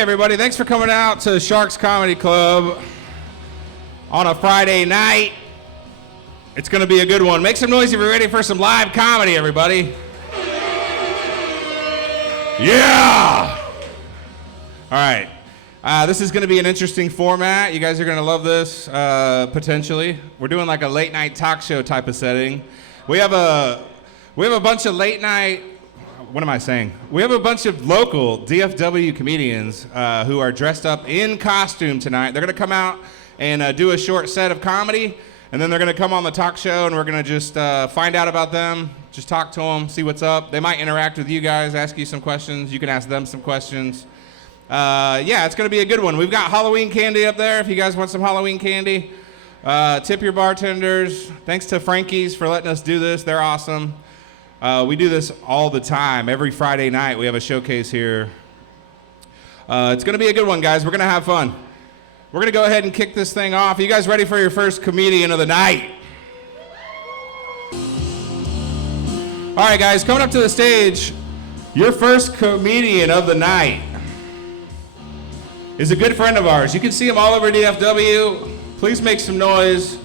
everybody. Thanks for coming out to Sharks Comedy Club on a Friday night. It's going to be a good one. Make some noise if you're ready for some live comedy, everybody. Yeah! All right. This is going to be an interesting format. You guys are going to love this, potentially. We're doing like a late night talk show type of setting. We have a bunch of late night, what am I saying? We have a bunch of local DFW comedians who are dressed up in costume tonight. They're going to come out and do a short set of comedy, and then they're going to come on the talk show, and we're going to just find out about them, just talk to them, see what's up. They might interact with you guys, ask you some questions. You can ask them some questions. Yeah, it's going to be a good one. We've got Halloween candy up there if you guys want some Halloween candy. Tip your bartenders. Thanks to Frankie's for letting us do this. They're awesome. We do this all the time. Every Friday night we have a showcase here. It's going to be a good one, guys. We're going to have fun. We're going to go ahead and kick this thing off. Are you guys ready for your first comedian of the night? All right, guys, coming up to the stage, your first comedian of the night is a good friend of ours. You can see him all over DFW. Please make some noise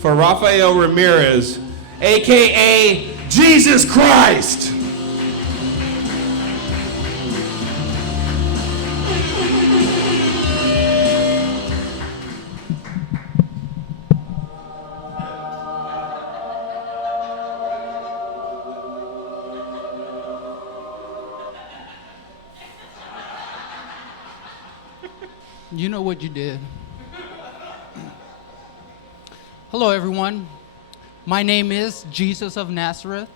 for Rafael Ramirez, a.k.a. Jesus Christ! You know what you did. Hello, everyone. My name is Jesus of Nazareth,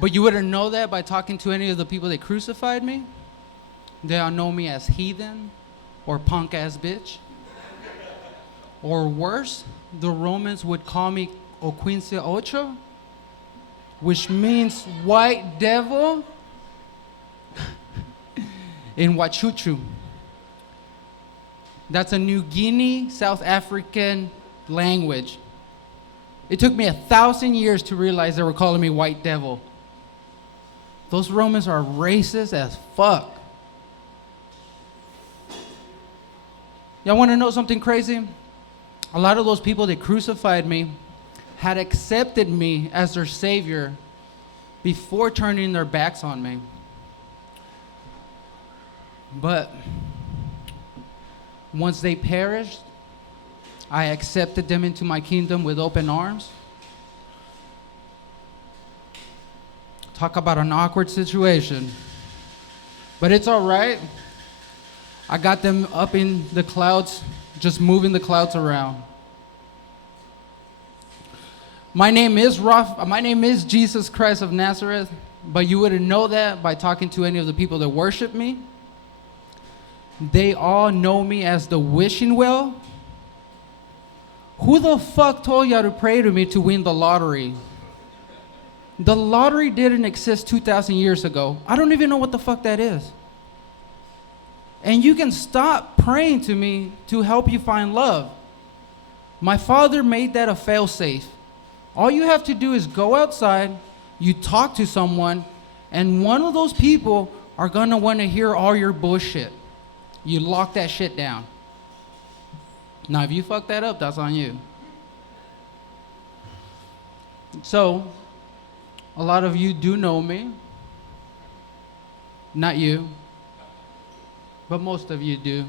but you wouldn't know that by talking to any of the people that crucified me. They all know me as heathen or punk-ass bitch. Or worse, the Romans would call me O Quince Ocho, which means white devil in Wachuchu. That's a New Guinea, South African language. It took me 1,000 years to realize they were calling me white devil. Those Romans are racist as fuck. Y'all want to know something crazy? A lot of those people that crucified me had accepted me as their savior before turning their backs on me. But once they perished, I accepted them into my kingdom with open arms. Talk about an awkward situation. But it's all right. I got them up in the clouds, just moving the clouds around. My name is Jesus Christ of Nazareth, but you wouldn't know that by talking to any of the people that worship me. They all know me as the wishing well. Who the fuck told y'all to pray to me to win the lottery? The lottery didn't exist 2,000 years ago. I don't even know what the fuck that is. And you can stop praying to me to help you find love. My father made that a failsafe. All you have to do is go outside, you talk to someone, and one of those people are gonna wanna hear all your bullshit. You lock that shit down. Now, if you fuck that up, that's on you. So, a lot of you do know me. Not you, but most of you do.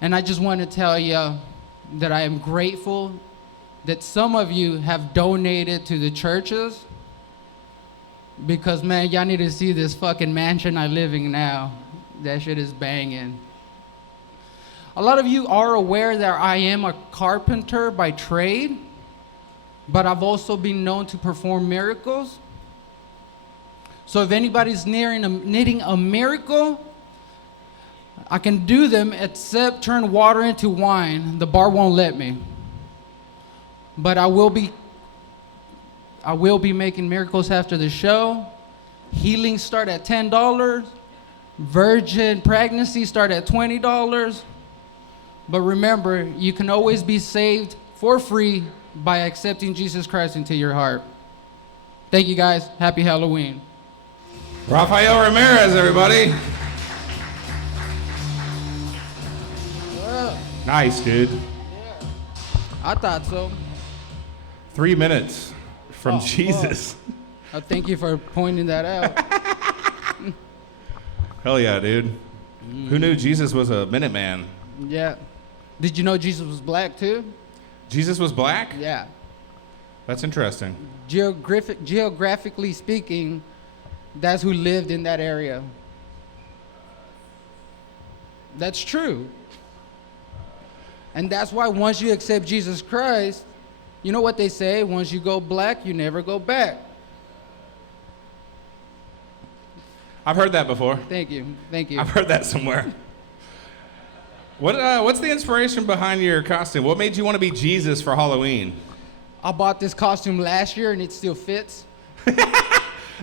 And I just want to tell you that I am grateful that some of you have donated to the churches, because, man, y'all need to see this fucking mansion I live in now. That shit is banging. A lot of you are aware that I am a carpenter by trade, but I've also been known to perform miracles. So if anybody's needing a miracle, I can do them except turn water into wine. The bar won't let me. But I will be making miracles after the show. Healings start at $10. Virgin pregnancy start at $20. But remember, you can always be saved for free by accepting Jesus Christ into your heart. Thank you, guys. Happy Halloween. Rafael Ramirez, everybody. Nice, dude. I thought so. 3 minutes from Oh, Jesus. Thank you for pointing that out. Hell yeah, dude. Who knew Jesus was a Minuteman? Yeah. Did you know Jesus was black too? Jesus was black? Yeah. That's interesting. Geographically speaking, that's who lived in that area. That's true. And that's why once you accept Jesus Christ, you know what they say? Once you go black, you never go back. I've heard that before. Thank you. Thank you. I've heard that somewhere. What's the inspiration behind your costume? What made you want to be Jesus for Halloween? I bought this costume last year and it still fits.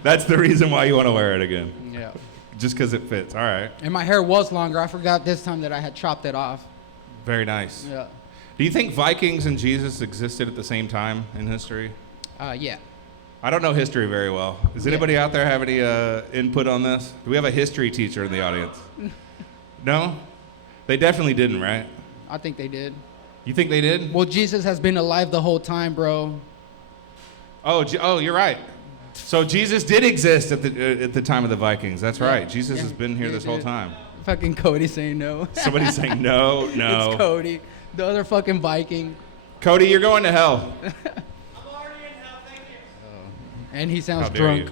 That's the reason why you want to wear it again. Yeah. Just because it fits. All right. And my hair was longer. I forgot this time that I had chopped it off. Very nice. Yeah. Do you think Vikings and Jesus existed at the same time in history? Yeah. I don't know history very well. Does anybody out there have any input on this? Do we have a history teacher in the audience? No? They definitely didn't, right? I think they did. You think they did? Well, Jesus has been alive the whole time, bro. Oh, you're right. So Jesus did exist at the time of the Vikings. That's right. Jesus has been here this whole time. Fucking Cody saying no. Somebody's saying no. It's Cody, the other fucking Viking. Cody, you're going to hell. And he sounds How dare drunk. you.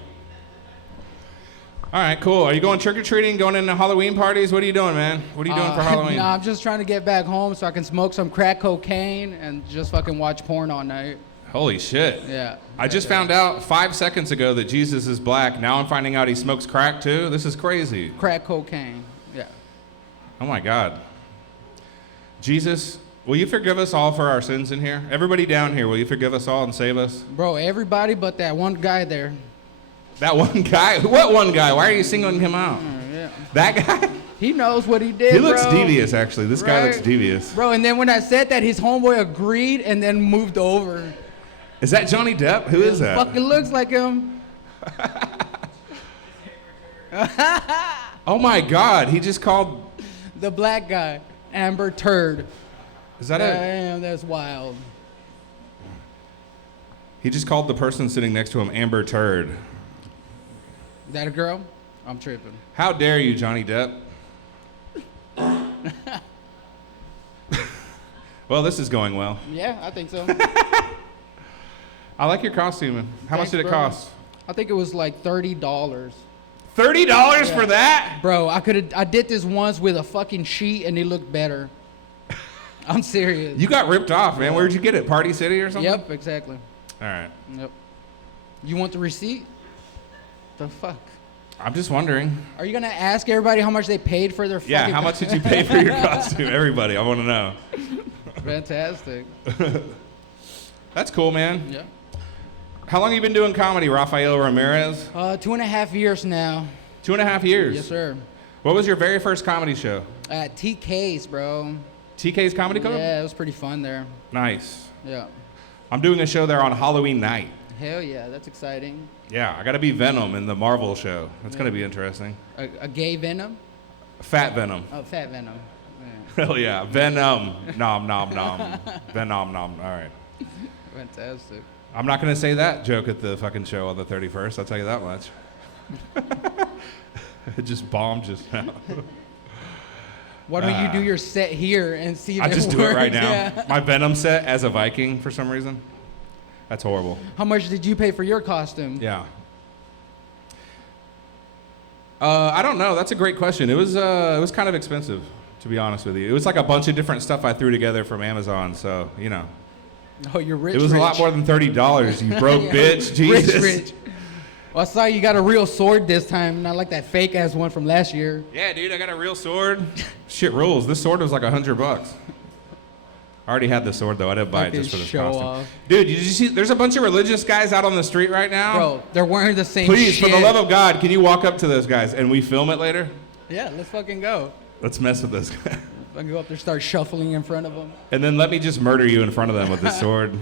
All right, cool. Are you going trick-or-treating, going into Halloween parties? What are you doing, man? What are you doing for Halloween? Nah, I'm just trying to get back home so I can smoke some crack cocaine and just fucking watch porn all night. Holy shit. Yeah. I just found out 5 seconds ago that Jesus is black. Now I'm finding out he smokes crack too. This is crazy. Crack cocaine. Yeah. Oh my God. Jesus, will you forgive us all for our sins in here? Everybody down here, will you forgive us all and save us? Bro, everybody but that one guy there. That one guy? What one guy? Why are you singling him out? Yeah. That guy? He knows what he did, He looks bro. devious, actually. This guy looks Right? devious. Bro, and then when I said that, his homeboy agreed and then moved over. Is that Johnny Depp? Who is that? Fucking looks like him. Oh my God, he just called. The black guy, Amber Turd. Is that it? Damn, that's wild. He just called the person sitting next to him Amber Turd. That a girl? I'm tripping. How dare you, Johnny Depp? Well, this is going well. Yeah, I think so. I like your costume. How much Thanks, did it bro. cost? I think it was like $30. $30 for Yeah. that? Bro, I did this once with a fucking sheet and it looked better. I'm serious. You got ripped off, man. Where'd you get it? Party City or something? Yep, exactly. All right. Yep. You want the receipt? The fuck? I'm just wondering. Are you gonna ask everybody how much they paid for their fucking... Yeah, how much did you pay for your costume? Everybody, I want to know. Fantastic. That's cool, man. Yeah. How long you been doing comedy, Rafael Ramirez? 2.5 years now. 2.5 years? Yes, sir. What was your very first comedy show? At TK's, bro. TK's Comedy Club? Yeah, it was pretty fun there. Nice. Yeah. I'm doing a show there on Halloween night. Hell yeah, that's exciting. Yeah, I got to be Venom in the Marvel show. That's going to be interesting. A gay Venom? Fat Venom. Oh, fat Venom. Yeah. Hell yeah. Venom. Nom, nom, nom. Venom, nom. All right. Fantastic. I'm not going to say that joke at the fucking show on the 31st. I'll tell you that much. It just bombed just now. Why don't you do your set here and see if I it just do it right works? now. Yeah. My Venom set as a Viking for some reason. That's horrible. How much did you pay for your costume? Yeah. I don't know. That's a great question. It was kind of expensive, to be honest with you. It was like a bunch of different stuff I threw together from Amazon. So, you know. Oh, you're rich. It was a lot more than $30. You broke bitch. Jesus. Rich. Well, I saw you got a real sword this time, not like that fake ass one from last year. Yeah, dude, I got a real sword. Shit rules. This sword was like $100. I already had the sword though. I didn't buy it just for this Show costume. off. Dude, did you see? There's a bunch of religious guys out on the street right now. Bro, they're wearing the same Please, shit. for the love of God, can you walk up to those guys and we film it later? Yeah, let's fucking go. Let's mess with this guy. I can go up there, start shuffling in front of them. And then let me just murder you in front of them with this sword.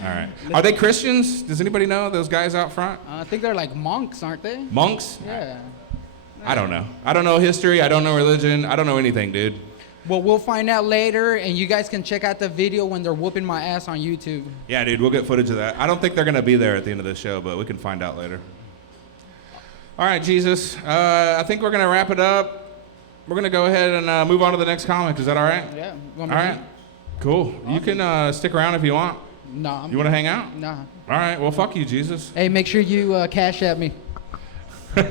All right. Are they Christians? Does anybody know those guys out front? I think they're like monks, aren't they? Monks? Yeah. I don't know. I don't know history. I don't know religion. I don't know anything, dude. Well, we'll find out later, and you guys can check out the video when they're whooping my ass on YouTube. Yeah, dude, we'll get footage of that. I don't think they're going to be there at the end of the show, but we can find out later. All right, Jesus. I think we're going to wrap it up. We're going to go ahead and move on to the next comic. Is that all right? Yeah. All right. Cool. Awesome. You can stick around if you want. No. You want to hang out? Nah. All right. Well, fuck you, Jesus. Hey, make sure you cash at me. All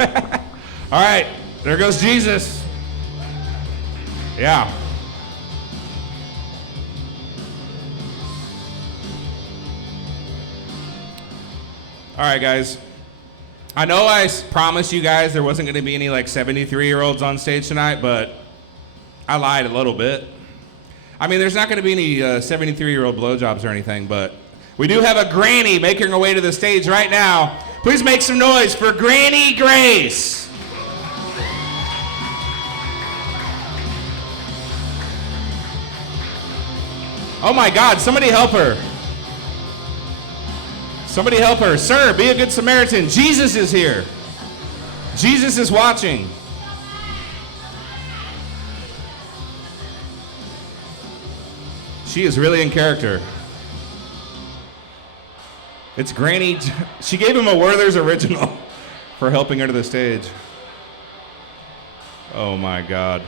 right. There goes Jesus. Yeah. All right, guys. I know I promised you guys there wasn't going to be any like 73-year-olds on stage tonight, but I lied a little bit. I mean, there's not going to be any 73-year-old blowjobs or anything, but we do have a granny making her way to the stage right now. Please make some noise for Granny Grace. Oh my God, somebody help her. Somebody help her. Sir, be a good Samaritan. Jesus is here. Jesus is watching. She is really in character. It's Granny. She gave him a Werther's original for helping her to the stage. Oh my God.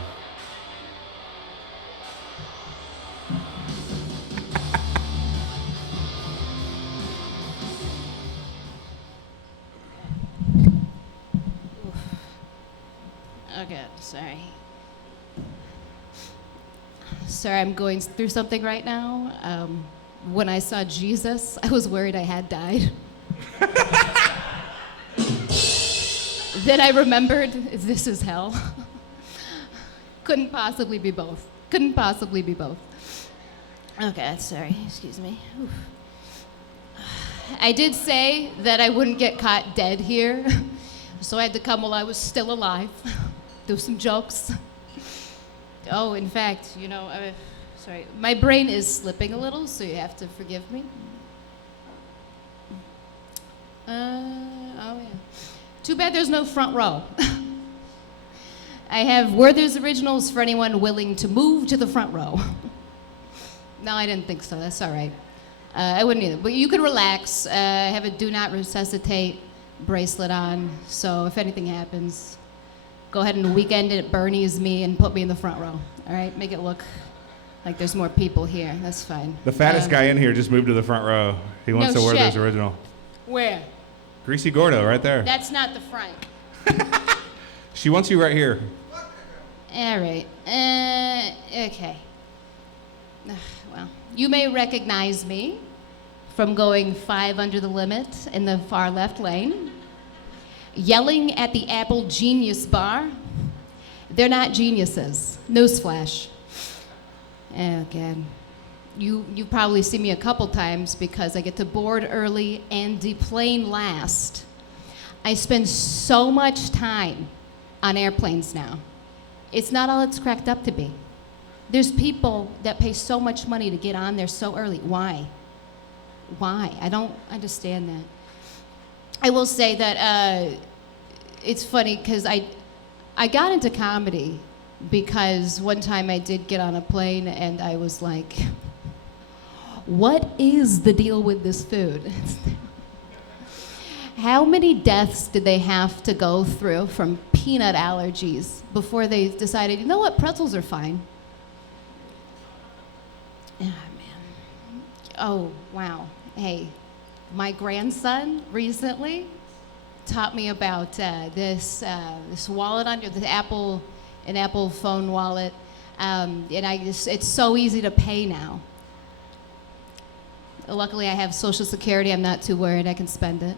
Okay, sorry. Sorry, I'm going through something right now. When I saw Jesus, I was worried I had died. Then I remembered, this is hell. Couldn't possibly be both. Couldn't possibly be both. Okay, sorry, excuse me. Oof. I did say that I wouldn't get caught dead here, so I had to come while I was still alive. Do some jokes. Oh, in fact, you know, sorry, my brain is slipping a little, so you have to forgive me. Oh yeah. Too bad there's no front row. I have Werther's originals for anyone willing to move to the front row. No, I didn't think so. That's all right. I wouldn't either. But you can relax. I have a do not resuscitate bracelet on, so if anything happens, go ahead and weekend it at Bernie's me and put me in the front row. All right? Make it look like there's more people here. That's fine. The fattest guy in here just moved to the front row. He wants No to wear shit. those original. Where? Greasy Gordo, right there. That's not the front. She wants you right here. All right. Okay. Well, you may recognize me from going 5 under the limit in the far left lane, yelling at the Apple Genius bar. They're not geniuses. Newsflash. Oh, God. You probably see me a couple times because I get to board early and deplane last. I spend so much time on airplanes now. It's not all it's cracked up to be. There's people that pay so much money to get on there so early. Why? Why? I don't understand that. I will say that it's funny because I got into comedy because one time I did get on a plane and I was like, what is the deal with this food? How many deaths did they have to go through from peanut allergies before they decided, you know what, pretzels are fine? Oh, man. Oh, wow. Hey, my grandson recently taught me about this wallet on the Apple, an Apple phone wallet, and it's so easy to pay now. Luckily, I have Social Security. I'm not too worried. I can spend it.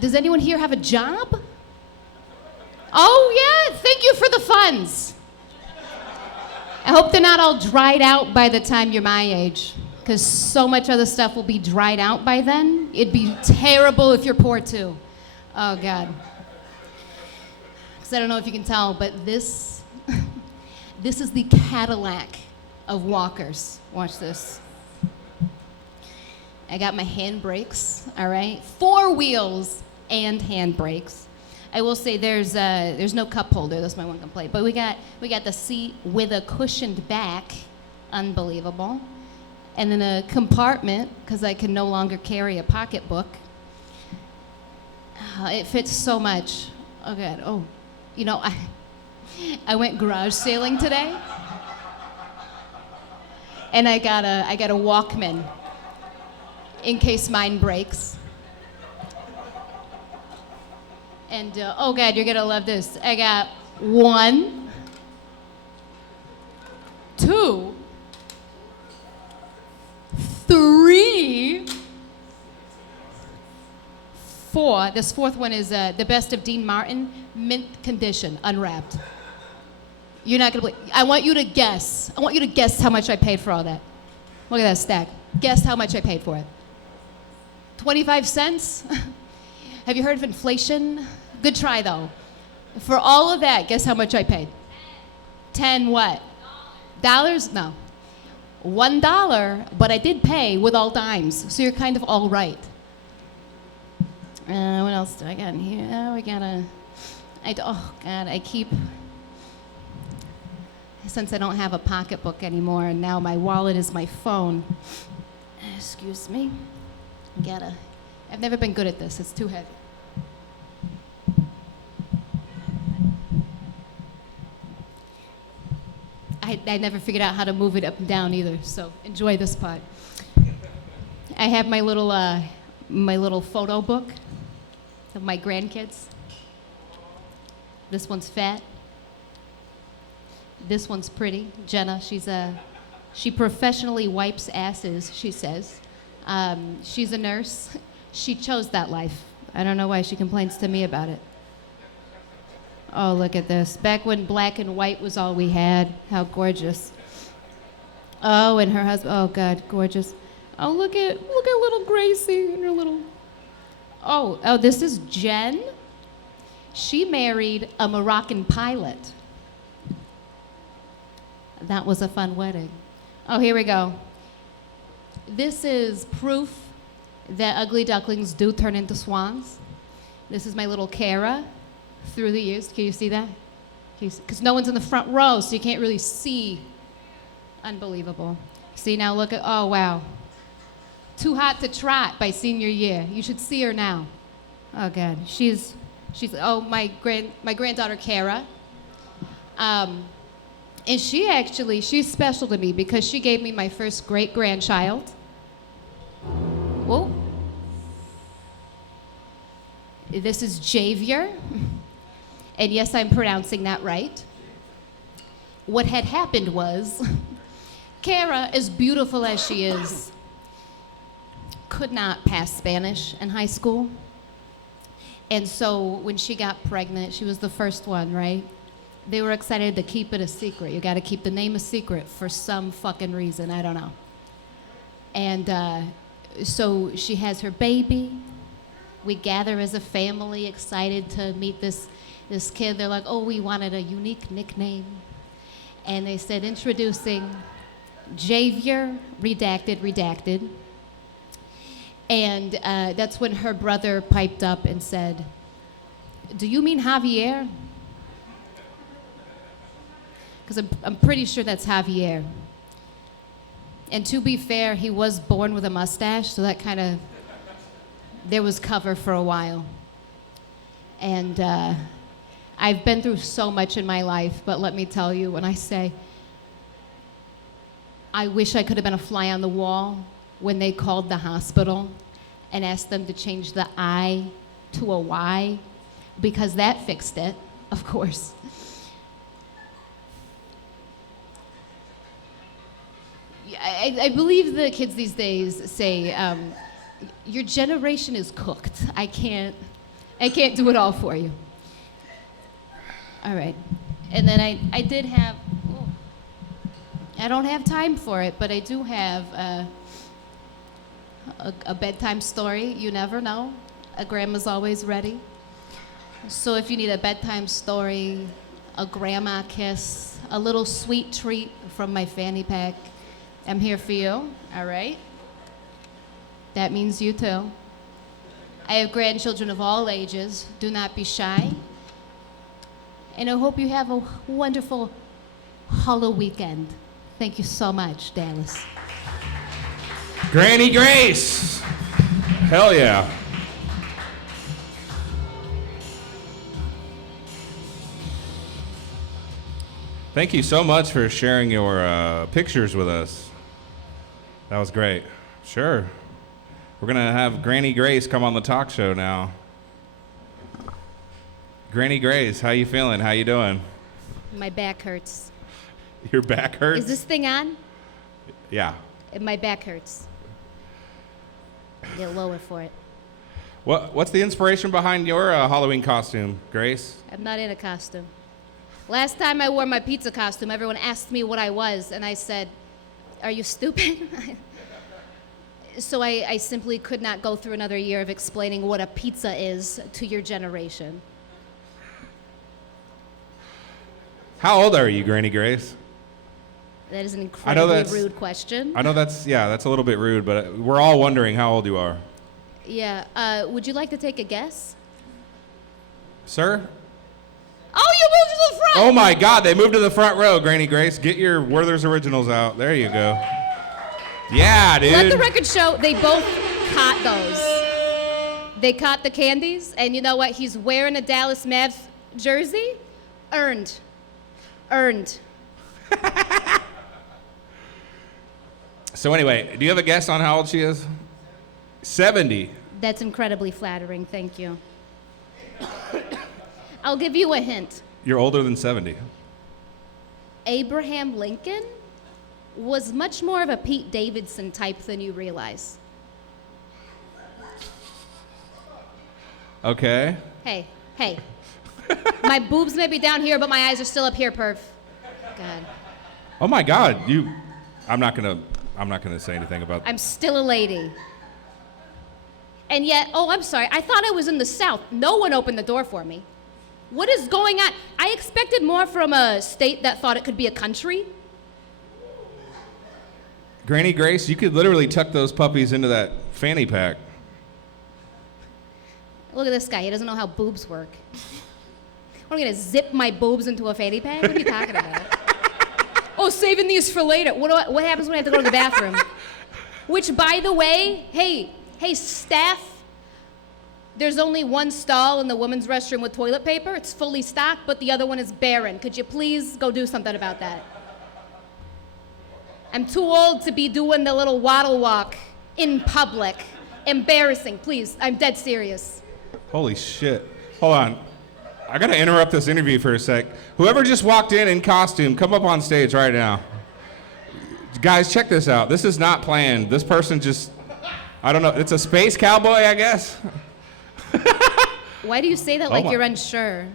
Does anyone here have a job? Oh, yeah. Thank you for the funds. I hope they're not all dried out by the time you're my age, because so much other stuff will be dried out by then. It'd be terrible if you're poor, too. Oh, God. Because I don't know if you can tell, but this is the Cadillac of walkers. Watch this. I got my handbrakes, all right? 4 wheels and handbrakes. I will say there's no cup holder. That's my one complaint. But we got the seat with a cushioned back, unbelievable, and then a compartment because I can no longer carry a pocketbook. It fits so much. Oh God. Oh, you know, I went garage sailing today, and I got a Walkman in case mine breaks. And oh God, you're gonna love this. I got 1, 2, 3, 4. This fourth one is the Best of Dean Martin, mint condition, unwrapped. You're not gonna believe. I want you to guess how much I paid for all that. Look at that stack. Guess how much I paid for it. 25 cents? Have you heard of inflation? Good try though. For all of that, guess how much I paid? 10 what? Dollars? No. $1, but I did pay with all dimes, so you're kind of all right. What else do I got in here? Oh God, I keep, since I don't have a pocketbook anymore, and now my wallet is my phone. Excuse me. I've never been good at this. It's too heavy. I never figured out how to move it up and down either, so enjoy this part. I have my little photo book of my grandkids. This one's fat. This one's pretty. Jenna, she professionally wipes asses, she says. She's a nurse. She chose that life. I don't know why she complains to me about it. Oh, look at this. Back when black and white was all we had. How gorgeous. Oh, and her husband. Oh, God, gorgeous. Oh, look at little Gracie and her little. Oh, this is Jen. She married a Moroccan pilot. That was a fun wedding. Oh, here we go. This is proof that ugly ducklings do turn into swans. This is my little Kara through the years. Can you see that? Because no one's in the front row, so you can't really see. Unbelievable. See, now look at, oh, wow. Too hot to trot by senior year. You should see her now. Oh, God. She's my granddaughter, Kara. And she's special to me because she gave me my first great-grandchild. Whoa. This is Javier. And yes, I'm pronouncing that right. What had happened was, Kara, as beautiful as she is, could not pass Spanish in high school. And so when she got pregnant, she was the first one, right? They were excited to keep it a secret. You got to keep the name a secret for some fucking reason. I don't know. And so she has her baby. We gather as a family, excited to meet this kid. They're like, oh, we wanted a unique nickname. And they said, introducing Javier, redacted. And that's when her brother piped up and said, do you mean Javier? Because I'm pretty sure that's Javier. And to be fair, he was born with a mustache, so that kind of, there was cover for a while. And I've been through so much in my life, but let me tell you, when I say, I wish I could have been a fly on the wall when they called the hospital and asked them to change the I to a Y, because that fixed it, of course. I believe the kids these days say, your generation is cooked. I can't do it all for you. All right. And then I did have, I don't have time for it, but I do have a bedtime story. You never know. A grandma's always ready. So if you need a bedtime story, a grandma kiss, a little sweet treat from my fanny pack, I'm here for you. All right? That means you too. I have grandchildren of all ages. Do not be shy. And I hope you have a wonderful Hollow weekend. Thank you so much, Dallas. Granny Grace. Hell yeah. Thank you so much for sharing your pictures with us. That was great. Sure. We're going to have Granny Grace come on the talk show now. Granny Grace, how you feeling? How you doing? My back hurts. Your back hurts? Is this thing on? Yeah. My back hurts. Get lower for it. What's the inspiration behind your Halloween costume, Grace? I'm not in a costume. Last time I wore my pizza costume, everyone asked me what I was, and I said, "Are you stupid?" So I simply could not go through another year of explaining what a pizza is to your generation. How old are you, Granny Grace? That is an incredibly rude question. I know that's a little bit rude, but we're all wondering how old you are. Yeah, would you like to take a guess? Sir? Oh, you moved to the front! Oh my God, they moved to the front row, Granny Grace. Get your Werther's Originals out. There you go. Yeah, dude. Let the record show they both caught those. They caught the candies, and you know what? He's wearing a Dallas Mavs jersey. Earned. So anyway, do you have a guess on how old she is? 70. That's incredibly flattering, thank you. I'll give you a hint. You're older than 70. Abraham Lincoln was much more of a Pete Davidson type than you realize. Okay. Hey. My boobs may be down here, but my eyes are still up here, perf. God. Oh my God, I'm not gonna say anything about that. I'm still a lady. And yet, oh, I'm sorry, I thought I was in the South. No one opened the door for me. What is going on? I expected more from a state that thought it could be a country. Granny Grace, you could literally tuck those puppies into that fanny pack. Look at this guy, he doesn't know how boobs work. What, I'm gonna zip my boobs into a fanny pack? What are you talking about? Oh, saving these for later. What happens when I have to go to the bathroom? Which, by the way, hey, staff, there's only one stall in the women's restroom with toilet paper. It's fully stocked, but the other one is barren. Could you please go do something about that? I'm too old to be doing the little waddle walk in public. Embarrassing, please. I'm dead serious. Holy shit. Hold on. I gotta interrupt this interview for a sec. Whoever just walked in costume, come up on stage right now. Guys, check this out. This is not planned. This person just, I don't know, it's a space cowboy, I guess? Why do you say that like you're unsure?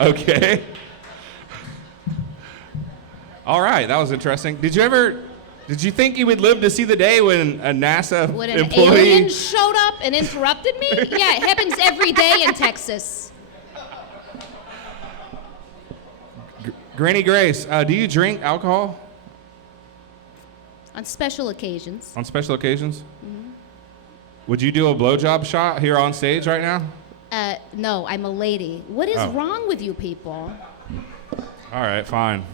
Okay. All right, that was interesting. Did you think you would live to see the day when a NASA When an employee alien showed up and interrupted me? Yeah, it happens every day in Texas. Granny Grace, do you drink alcohol? On special occasions. On special occasions? Mm-hmm. Would you do a blowjob shot here on stage right now? No, I'm a lady. What is wrong with you people? All right, fine.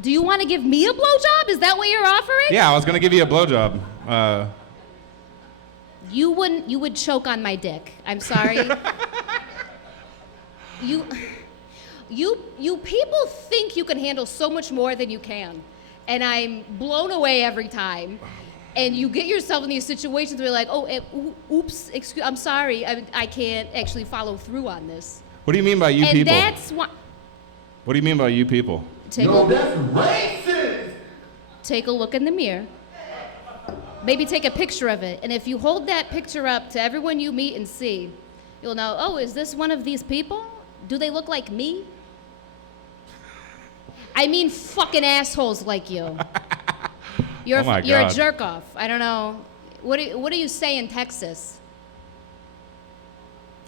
Do you want to give me a blowjob? Is that what you're offering? Yeah, I was gonna give you a blowjob. You would choke on my dick. I'm sorry. You people think you can handle so much more than you can. And I'm blown away every time. And you get yourself in these situations where you're like, oops, I'm sorry, I can't actually follow through on this. What do you mean by you people? And that's why. What do you mean by you people? That's racist! Take a look in the mirror. Maybe take a picture of it. And if you hold that picture up to everyone you meet and see, you'll know, oh, is this one of these people? Do they look like me? I mean fucking assholes like you. You're a jerk off. I don't know. What do you say in Texas?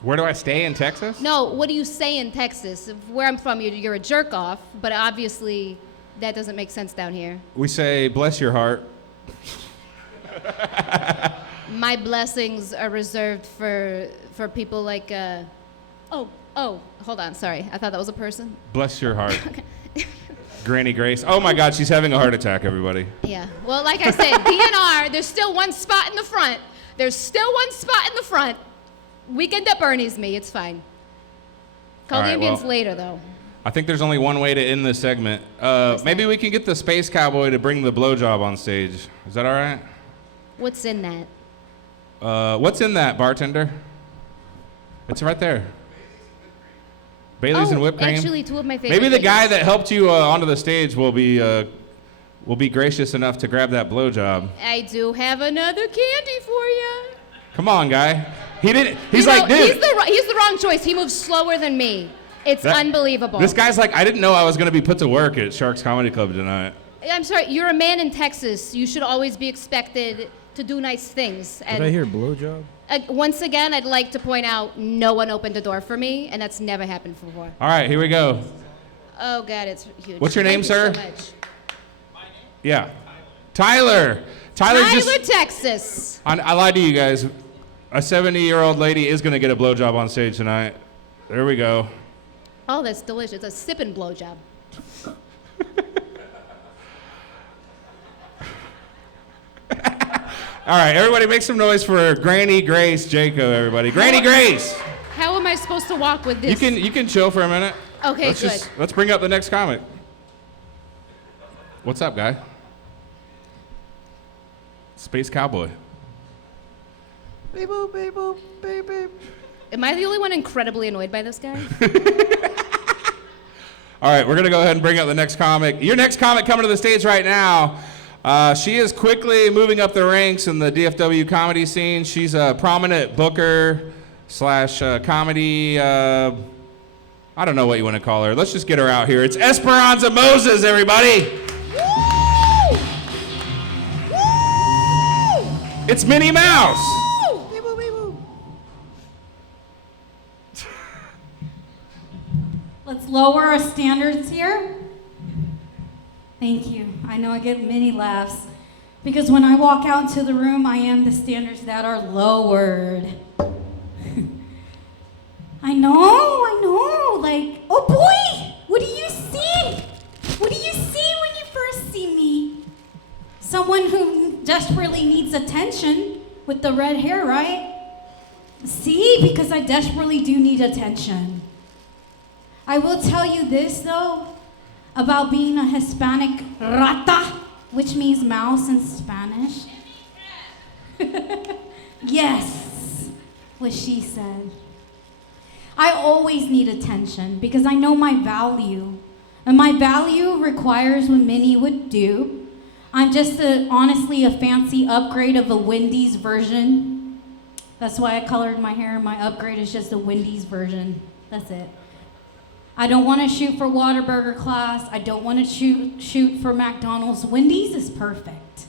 Where do I stay in Texas? No, what do you say in Texas? Where I'm from, you're a jerk off, but obviously that doesn't make sense down here. We say, bless your heart. My blessings are reserved for people like, hold on, sorry. I thought that was a person. Bless your heart. Granny Grace. Oh my God, she's having a heart attack, everybody. Yeah, well, like I said, DNR, there's still one spot in the front. Weekend at Bernie's me, it's fine. Call All the right, ambulance well, later, though. I think there's only one way to end this segment. Maybe we can get the space cowboy to bring the blowjob on stage. Is that all right? What's in that? What's in that, bartender? It's right there. Bailey's and whipped cream. Actually, two of my favorite Maybe the things. guy that helped you onto the stage will be gracious enough to grab that blowjob. I do have another candy for you. Come on, guy. He didn't. He's You know, like, dude. He's the wrong choice. He moves slower than me. It's unbelievable. This guy's like, I didn't know I was going to be put to work at Sharks Comedy Club tonight. I'm sorry, you're a man in Texas. You should always be expected to do nice things. Did I hear blowjob? Once again, I'd like to point out no one opened the door for me, and that's never happened before. All right, here we go. Oh, God, it's huge. What's your name, Thank sir? you so much. Yeah. Tyler. Tyler Texas. I lied to you guys. A 70-year-old lady is going to get a blowjob on stage tonight. There we go. Oh, that's delicious. A sipping blowjob. All right, everybody make some noise for Granny Grace Jaco, everybody. Granny Grace! How am I supposed to walk with this? You can chill for a minute. Okay, good. Let's bring up the next comic. What's up, guy? Space Cowboy. Beep boop, beep boop, beep beep. Am I the only one incredibly annoyed by this guy? All right, we're going to go ahead and bring up the next comic. Your next comic coming to the stage right now. She is quickly moving up the ranks in the DFW comedy scene. She's a prominent booker slash comedy, I don't know what you want to call her. Let's just get her out here. It's Esperanza Moses, everybody. Woo! Woo! It's Minnie Mouse. Beep boop, beep boop. Let's lower our standards here. Thank you. I know I get many laughs because when I walk out into the room, I am the standards that are lowered. I know. Like, oh boy, what do you see? What do you see when you first see me? Someone who desperately needs attention with the red hair, right? See, because I desperately do need attention. I will tell you this though, about being a Hispanic rata, which means mouse in Spanish. Yes, what she said. I always need attention because I know my value. And my value requires what Minnie would do. I'm just honestly a fancy upgrade of a Wendy's version. That's why I colored my hair. My upgrade is just a Wendy's version. That's it. I don't want to shoot for Whataburger class. I don't want to shoot for McDonald's. Wendy's is perfect.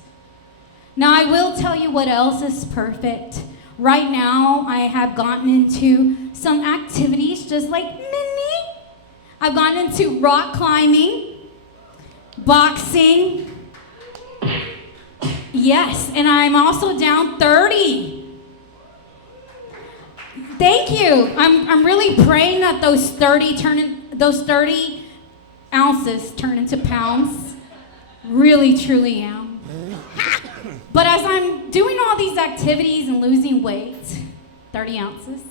Now, I will tell you what else is perfect. Right now, I have gotten into some activities just like Minnie. I've gotten into rock climbing, boxing. Yes, and I'm also down 30. Thank you. I'm really praying that those 30 ounces turn into pounds. Really, truly am. But as I'm doing all these activities and losing weight, 30 ounces,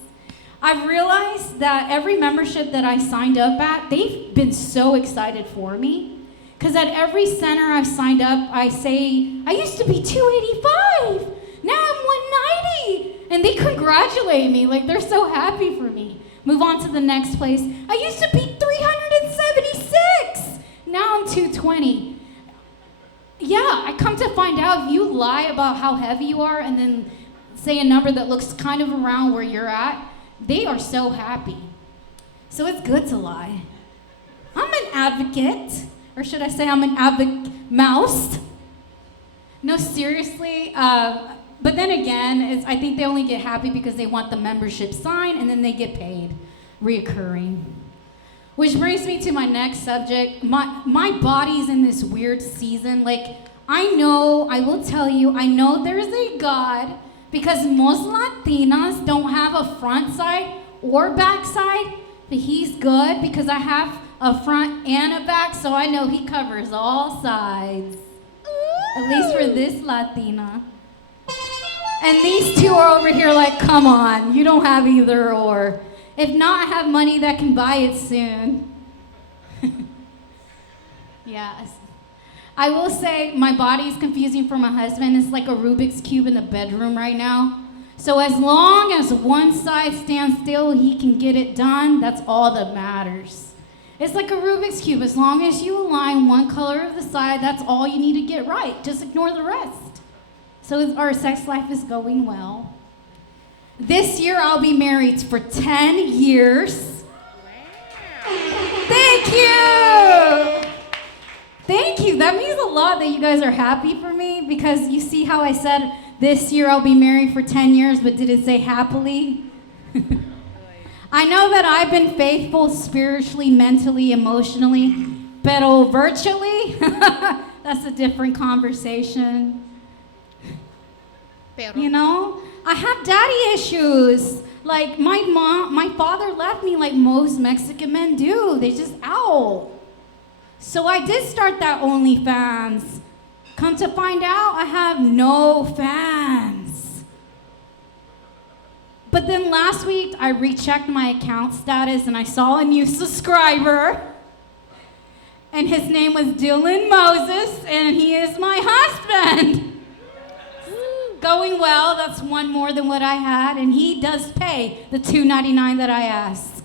I've realized that every membership that I signed up at, they've been so excited for me. Because at every center I've signed up, I say, I used to be 285. Now I'm 190. And they congratulate me, like they're so happy for me. Move on to the next place. I used to be 376. Now I'm 220. Yeah, I come to find out if you lie about how heavy you are and then say a number that looks kind of around where you're at, they are so happy. So it's good to lie. I'm an advocate, or should I say I'm an mouse? No, seriously, But then again, I think they only get happy because they want the membership sign and then they get paid, reoccurring. Which brings me to my next subject. My body's in this weird season. Like, I will tell you, I know there's a God because most Latinas don't have a front side or back side, but he's good because I have a front and a back, so I know he covers all sides. At least for this Latina. And these two are over here like, come on, you don't have either or. If not, I have money that can buy it soon. Yes. I will say my body is confusing for my husband. It's like a Rubik's Cube in the bedroom right now. So as long as one side stands still, he can get it done. That's all that matters. It's like a Rubik's Cube. As long as you align one color of the side, that's all you need to get right. Just ignore the rest. So our sex life is going well. This year I'll be married for 10 years. Wow. Thank you. Thank you. That means a lot that you guys are happy for me because you see how I said this year I'll be married for 10 years, but did it say happily? I know that I've been faithful spiritually, mentally, emotionally, pero virtually, that's a different conversation. You know, I have daddy issues. Like my father left me like most Mexican men do. They just out. So I did start that OnlyFans. Come to find out, I have no fans. But then last week, I rechecked my account status and I saw a new subscriber. And his name was Dylan Moses, and he is my husband. Going well, that's one more than what I had, and he does pay the $2.99 that I asked.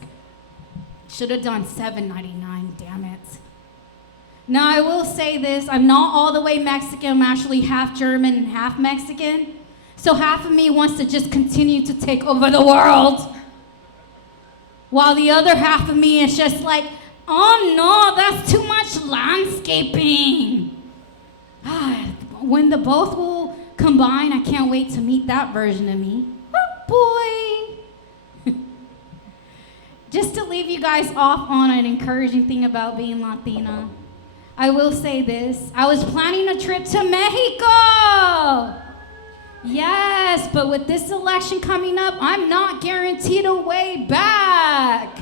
Should have done $7.99, damn it. Now I will say this, I'm not all the way Mexican, I'm actually half German and half Mexican. So half of me wants to just continue to take over the world. While the other half of me is just like, oh no, that's too much landscaping. When the both will combine, I can't wait to meet that version of me. Oh boy. Just to leave you guys off on an encouraging thing about being Latina, I will say this. I was planning a trip to Mexico. Yes, but with this election coming up, I'm not guaranteed a way back.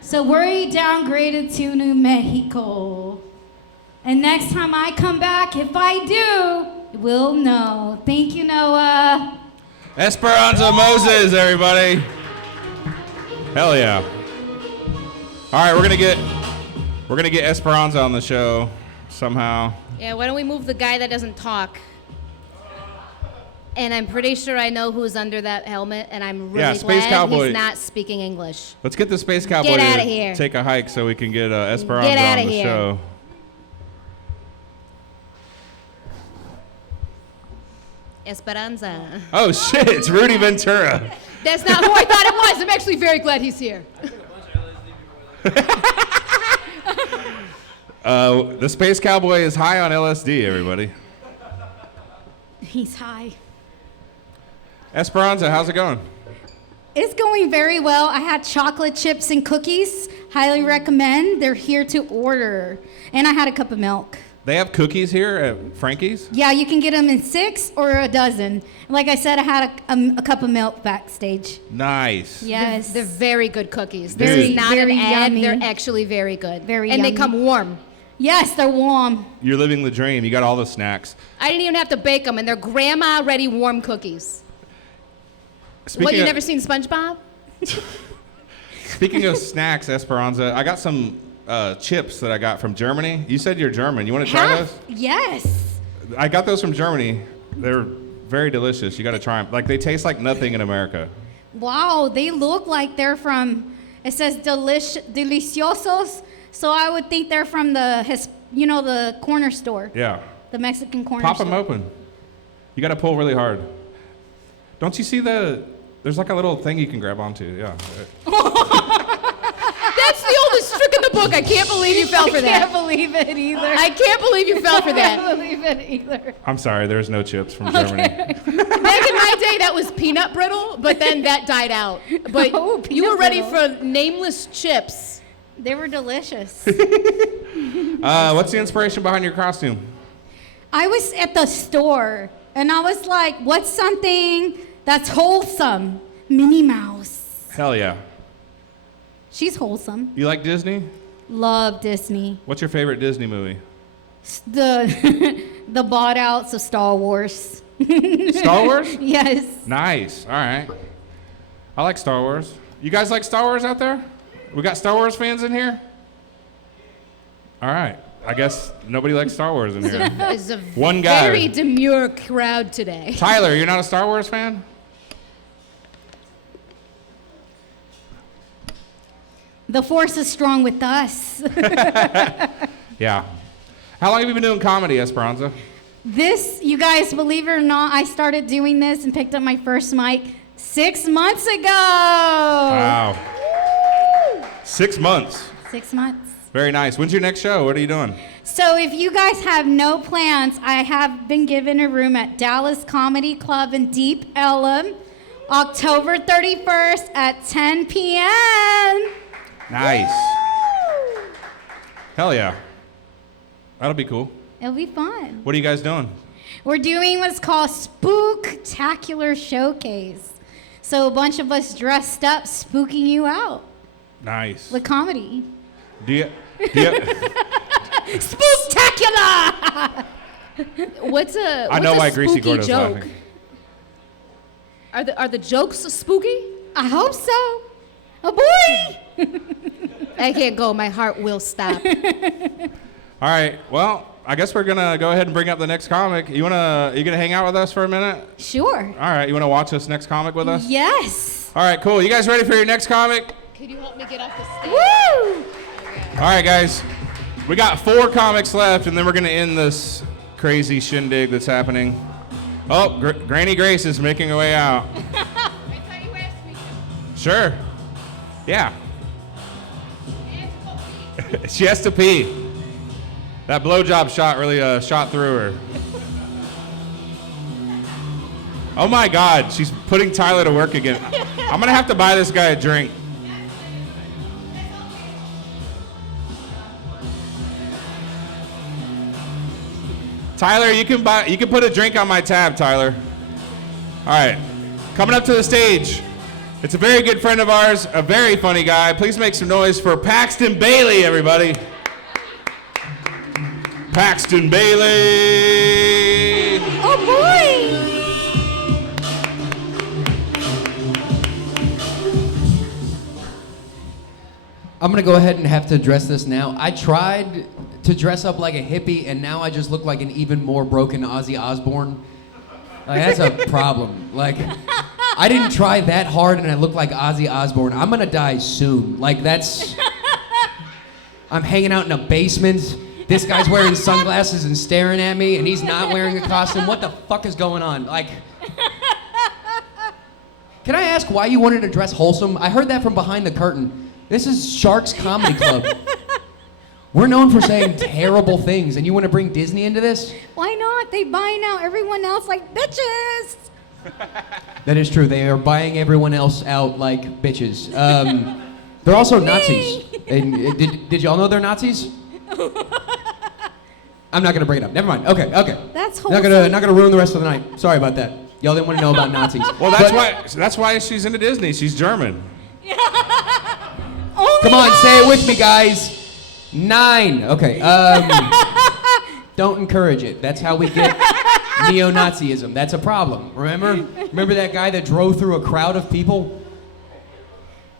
So we're downgraded to New Mexico. And next time I come back, if I do, we'll know. Thank you, Noah. Esperanza Moses, everybody. Hell yeah. All right, we're gonna get Esperanza on the show somehow. Yeah, why don't we move the guy that doesn't talk? And I'm pretty sure I know who's under that helmet, and I'm really Space glad Cowboy. he's not speaking English. Let's get the Space Cowboy Get outta to here. take a hike so we can get Esperanza Get outta on the here. show. Esperanza. Oh shit, it's Rudy Ventura. That's not who I thought it was. I'm actually very glad he's here. The Space Cowboy is high on LSD, everybody. He's high. Esperanza, how's it going? It's going very well. I had chocolate chips and cookies. Highly recommend. They're here to order. And I had a cup of milk. They have cookies here at Frankie's? Yeah, you can get them in 6 or a dozen. Like I said, I had a cup of milk backstage. Nice. Yes. They're very good cookies. Dude. This is not Very an ad. yummy. They're actually very good. Very and yummy. they come warm. Yes, they're warm. You're living the dream. You got all the snacks. I didn't even have to bake them, and they're grandma-ready warm cookies. What, you never seen SpongeBob? Speaking of snacks, Esperanza, I got some chips that I got from Germany. You said you're German. You want to try those? Yes. I got those from Germany. They're very delicious. You got to try them. Like, they taste like nothing in America. Wow, they look like they're from, it says deliciosos, so I would think they're from the corner store. Yeah. The Mexican corner Pop store. them open. You got to pull really hard. Don't you see there's like a little thing you can grab onto. Yeah. That's the oldest trick in the book. I can't believe you fell for I can't that. believe it either. I can't believe you fell for I that. can't believe it either. I'm sorry, there's no chips from Germany. Back in my day, that was peanut brittle, but then that died out. But Oh, you were peanut ready brittle. for nameless chips. They were delicious. What's the inspiration behind your costume? I was at the store and I was like, what's something that's wholesome? Minnie Mouse. Hell yeah. She's wholesome. You like Disney? Love Disney. What's your favorite Disney movie? The bought outs of Star Wars. Star Wars? Yes. Nice. All right. I like Star Wars. You guys like Star Wars out there? We got Star Wars fans in here? All right. I guess nobody likes Star Wars in here. It's a One guy. very demure crowd today. Tyler, you're not a Star Wars fan? The force is strong with us. Yeah. How long have you been doing comedy, Esperanza? This, you guys, believe it or not, I started doing this and picked up my first mic 6 months ago. Wow. 6 months. 6 months. Very nice. When's your next show? What are you doing? So if you guys have no plans, I have been given a room at Dallas Comedy Club in Deep Ellum, October 31st at 10 p.m. Nice. Hell yeah. That'll be cool. It'll be fun. What are you guys doing? We're doing what's called Spooktacular Showcase. So a bunch of us dressed up, spooking you out Nice. with comedy. Do you Spooktacular! What's a I know what's a why Greasy spooky Gordo's joke? laughing. Are the jokes spooky? I hope so. Oh boy! I can't go. My heart will stop. All right. Well, I guess we're gonna go ahead and bring up the next comic. You gonna hang out with us for a minute? Sure. All right. You wanna watch this next comic with us? Yes. All right. Cool. You guys ready for your next comic? Could you help me get off the stage? Woo! All right, guys. We got 4 comics left, and then we're gonna end this crazy shindig that's happening. Oh, Granny Grace is making her way out. Sure. Yeah. She has to pee. That blowjob shot really shot through her. Oh my God, she's putting Tyler to work again. I'm gonna have to buy this guy a drink. Tyler, you can put a drink on my tab, Tyler. All right, coming up to the stage. It's a very good friend of ours, a very funny guy. Please make some noise for Paxton Bailey, everybody. Paxton Bailey. Oh boy! I'm gonna go ahead and have to address this now. I tried to dress up like a hippie, and now I just look like an even more broken Ozzy Osbourne. Like, that's a problem. Like, I didn't try that hard, and I look like Ozzy Osbourne. I'm gonna die soon. Like, that's... I'm hanging out in a basement. This guy's wearing sunglasses and staring at me, and he's not wearing a costume. What the fuck is going on? Like... Can I ask why you wanted to dress wholesome? I heard that from behind the curtain. This is Sharks Comedy Club. We're known for saying terrible things, and you want to bring Disney into this? Why not? They buying out everyone else like bitches. That is true. They are buying everyone else out like bitches. They're also Nazis. And, did y'all know they're Nazis? I'm not gonna bring it up. Never mind. Okay. That's Not gonna ruin the rest of the night. Sorry about that. Y'all didn't want to know about Nazis. Well, that's why she's into Disney. She's German. Come on, say it with me, guys. 9. Okay. Don't encourage it. That's how we get neo-Nazism. That's a problem. Remember that guy that drove through a crowd of people?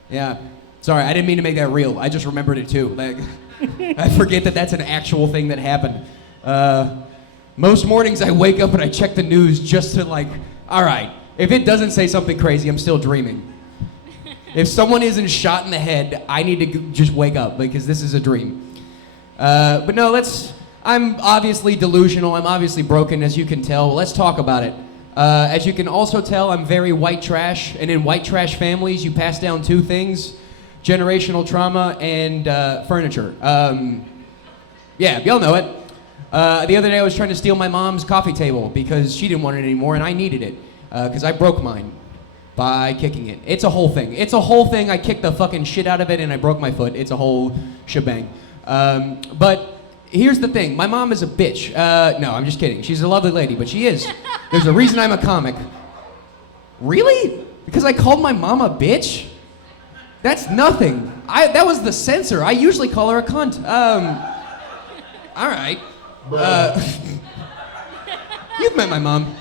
Yeah. Sorry, I didn't mean to make that real. I just remembered it too. Like, I forget that that's an actual thing that happened. Most mornings I wake up and I check the news just to like, all right, if it doesn't say something crazy, I'm still dreaming. If someone isn't shot in the head, I need to just wake up because this is a dream. But no, I'm obviously delusional. I'm obviously broken, as you can tell. Let's talk about it. As you can also tell, I'm very white trash. And in white trash families, you pass down 2 things. generational trauma, and furniture. Yeah, y'all know it. The other day I was trying to steal my mom's coffee table because she didn't want it anymore and I needed it because I broke mine by kicking it. It's a whole thing. I kicked the fucking shit out of it and I broke my foot. It's a whole shebang. But here's the thing. My mom is a bitch. No, I'm just kidding. She's a lovely lady, but she is. There's a reason I'm a comic. Really? Because I called my mom a bitch? That's nothing. That was the censor. I usually call her a cunt. All right. You've met my mom.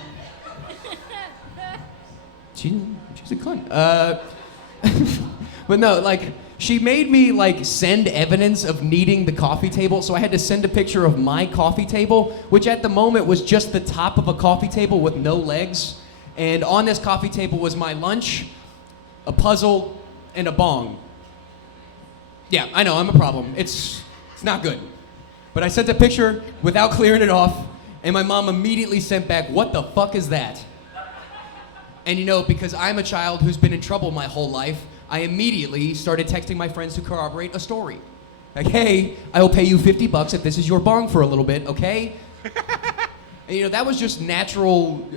She's a cunt. But no, like, she made me, like, send evidence of needing the coffee table, so I had to send a picture of my coffee table, which at the moment was just the top of a coffee table with no legs. And on this coffee table was my lunch, a puzzle, and a bong. Yeah, I know, I'm a problem. It's not good. But I sent a picture without clearing it off, and my mom immediately sent back, "What the fuck is that?" And you know, because I'm a child who's been in trouble my whole life, I immediately started texting my friends to corroborate a story. Like, hey, I will pay you $50 if this is your bong for a little bit, okay? And you know, that was just natural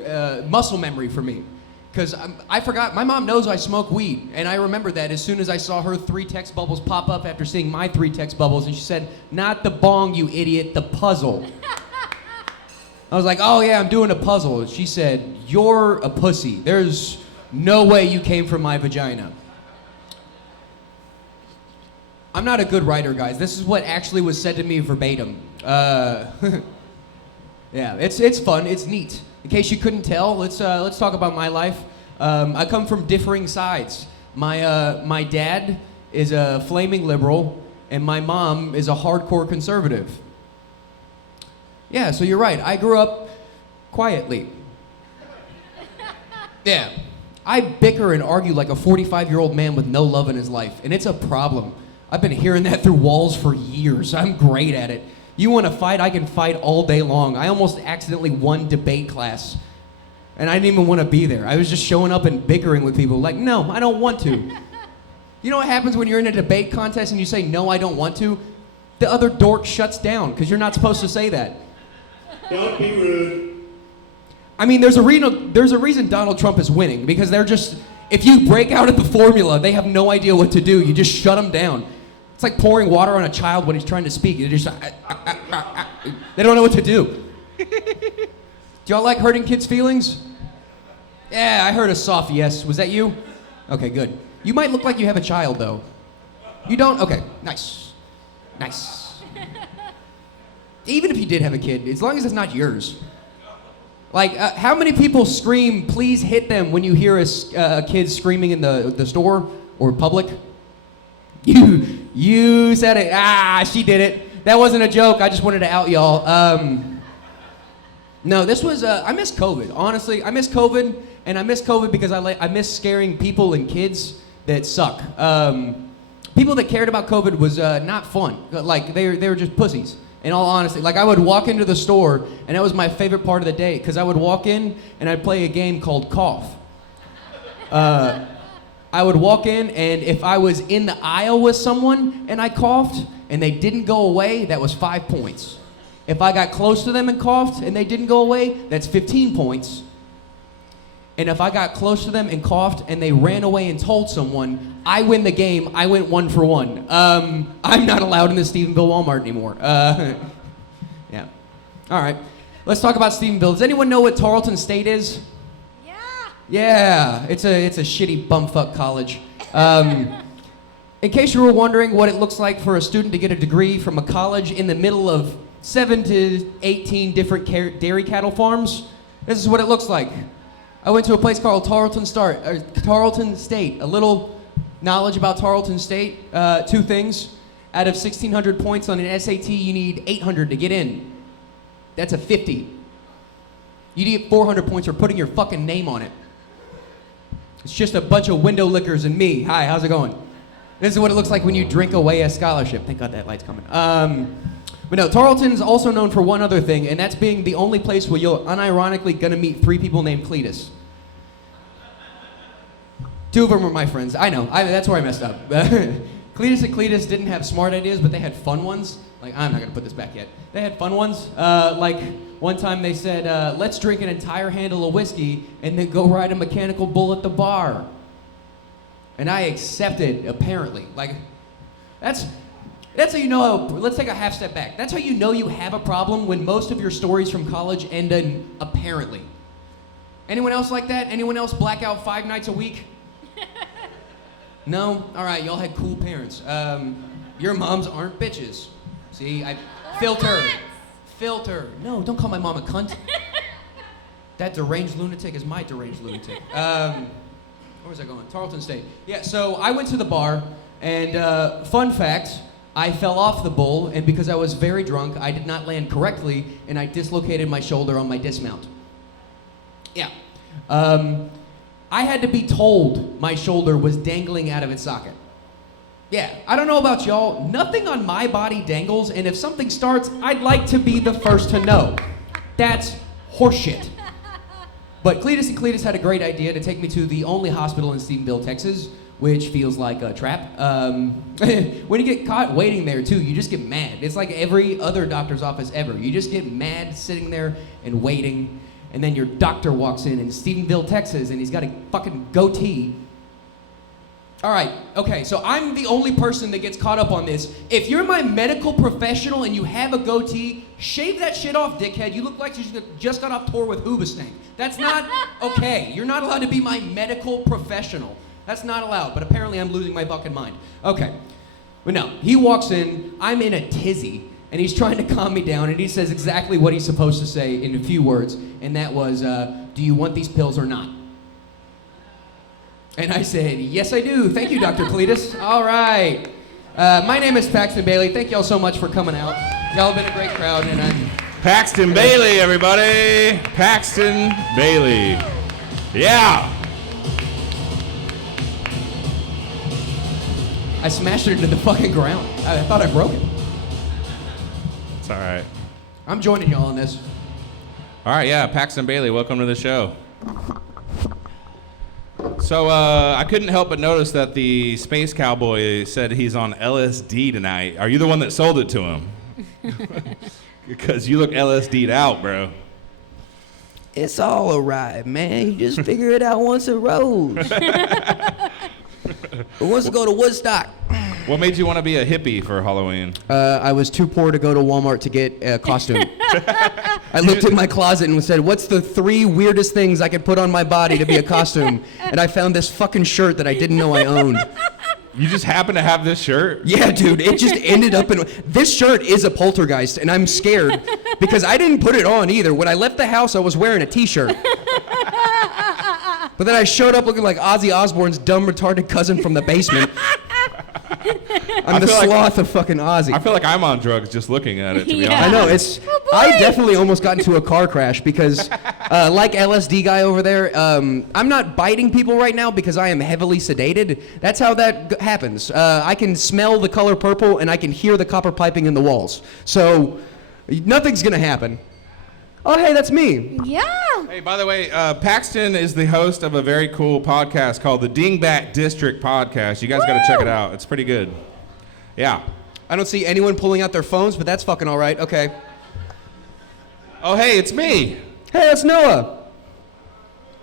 muscle memory for me. Because I forgot, my mom knows I smoke weed, and I remember that as soon as I saw her 3 text bubbles pop up after seeing my 3 text bubbles, and she said, "Not the bong, you idiot, the puzzle." I was like, "Oh yeah, I'm doing a puzzle." And she said, "You're a pussy. There's no way you came from my vagina." I'm not a good writer, guys. This is what actually was said to me verbatim. Yeah, it's fun, it's neat. In case you couldn't tell, let's talk about my life. I come from differing sides. My dad is a flaming liberal, and my mom is a hardcore conservative. Yeah, so you're right. I grew up quietly. Yeah, I bicker and argue like a 45-year-old man with no love in his life, and it's a problem. I've been hearing that through walls for years. I'm great at it. You want to fight, I can fight all day long. I almost accidentally won debate class, and I didn't even want to be there. I was just showing up and bickering with people like, "No, I don't want to." You know what happens when you're in a debate contest and you say, "No, I don't want to"? The other dork shuts down because you're not supposed to say that. Don't be rude. I mean, there's a reason Donald Trump is winning, because they're just, if you break out of the formula, they have no idea what to do. You just shut them down. It's like pouring water on a child when he's trying to speak. They just, they don't know what to do. Do y'all like hurting kids' feelings? Yeah, I heard a soft yes. Was that you? Okay, good. You might look like you have a child, though. You don't? Okay, nice. Nice. Even if you did have a kid, as long as it's not yours. Like, how many people scream, "Please hit them," when you hear a kid screaming in the store or public? You said it. Ah, she did it. That wasn't a joke. I just wanted to out y'all. No, this was, I miss COVID. Honestly, I miss COVID, and I miss COVID because I miss scaring people and kids that suck. People that cared about COVID was not fun. Like, they were just pussies. In all honesty, like, I would walk into the store, and that was my favorite part of the day, because I would walk in and I'd play a game called Cough. I would walk in, and if I was in the aisle with someone and I coughed and they didn't go away, that was 5 points. If I got close to them and coughed and they didn't go away, that's 15 points. And if I got close to them and coughed and they ran away and told someone, I win the game. I went 1 for 1. I'm not allowed in the Stephenville Walmart anymore. Yeah. All right. Let's talk about Stephenville. Does anyone know what Tarleton State is? Yeah. Yeah. It's a shitty bumfuck college. In case you were wondering what it looks like for a student to get a degree from a college in the middle of 7 to 18 different dairy cattle farms, this is what it looks like. I went to a place called Tarleton State. A little knowledge about Tarleton State. 2 things. Out of 1,600 points on an SAT, you need 800 to get in. That's a 50. You need 400 points for putting your fucking name on it. It's just a bunch of window lickers and me. Hi, how's it going? This is what it looks like when you drink away a scholarship. Thank God that light's coming. But no, Tarleton's also known for one other thing, and that's being the only place where you're unironically gonna meet 3 people named Cletus. Two of them were my friends. I know. That's where I messed up. Cletus and Cletus didn't have smart ideas, but they had fun ones. Like, I'm not going to put this back yet. They had fun ones. Like, one time they said, let's drink an entire handle of whiskey and then go ride a mechanical bull at the bar. And I accepted, apparently. Like, that's how you know, let's take a half step back. That's how you know you have a problem when most of your stories from college end in apparently. Anyone else like that? Anyone else black out 5 nights a week? No? All right, y'all had cool parents. Your moms aren't bitches. See, filter. No, don't call my mom a cunt. That deranged lunatic is my deranged lunatic. Where was I going? Tarleton State. Yeah, so I went to the bar, and fun fact, I fell off the bull, and because I was very drunk, I did not land correctly, and I dislocated my shoulder on my dismount. Yeah. I had to be told my shoulder was dangling out of its socket. Yeah, I don't know about y'all, nothing on my body dangles, and if something starts, I'd like to be the first to know. That's horseshit. But Cletus and Cletus had a great idea to take me to the only hospital in Stephenville, Texas, which feels like a trap. When you get caught waiting there, too, you just get mad. It's like every other doctor's office ever. You just get mad sitting there and waiting. And then your doctor walks in Stephenville, Texas, and he's got a fucking goatee. All right, okay, so I'm the only person that gets caught up on this. If you're my medical professional and you have a goatee, shave that shit off, dickhead. You look like you just got off tour with Hoobastank. That's not okay. You're not allowed to be my medical professional. That's not allowed, but apparently I'm losing my fucking mind. Okay, but no, he walks in, I'm in a tizzy, and he's trying to calm me down, and he says exactly what he's supposed to say in a few words, and that was, do you want these pills or not? And I said, yes, I do. Thank you, Dr. Cletus. All right. My name is Paxton Bailey. Thank y'all so much for coming out. Y'all have been a great crowd, and I'm... Paxton Bailey, everybody. Paxton Bailey. Yeah. I smashed it into the fucking ground. I thought I broke it. It's all right. I'm joining y'all on this. All right, yeah, Paxton Bailey, welcome to the show. So I couldn't help but notice that the Space Cowboy said he's on LSD tonight. Are you the one that sold it to him? Because you look LSD'd out, bro. It's all a ride, man. You just figure it out once it rolls. Who wants to go to Woodstock? What made you want to be a hippie for Halloween? I was too poor to go to Walmart to get a costume. I looked in my closet and said, what's the 3 weirdest things I could put on my body to be a costume? And I found this fucking shirt that I didn't know I owned. You just happen to have this shirt? Yeah, dude, it just ended up in... This shirt is a poltergeist, and I'm scared because I didn't put it on either. When I left the house, I was wearing a t-shirt. But then I showed up looking like Ozzy Osbourne's dumb, retarded cousin from the basement. I'm the sloth of fucking Ozzy. I feel like I'm on drugs just looking at it, to be honest. I know, it's... I definitely almost got into a car crash because, like LSD guy over there, I'm not biting people right now because I am heavily sedated. That's how that happens. I can smell the color purple and I can hear the copper piping in the walls. So, nothing's gonna happen. Oh, hey, that's me. Yeah. Hey, by the way, Paxton is the host of a very cool podcast called the Dingbat District Podcast. You guys got to check it out. It's pretty good. Yeah. I don't see anyone pulling out their phones, but that's fucking all right. Okay. Oh, hey, it's me. Hey, it's Noah.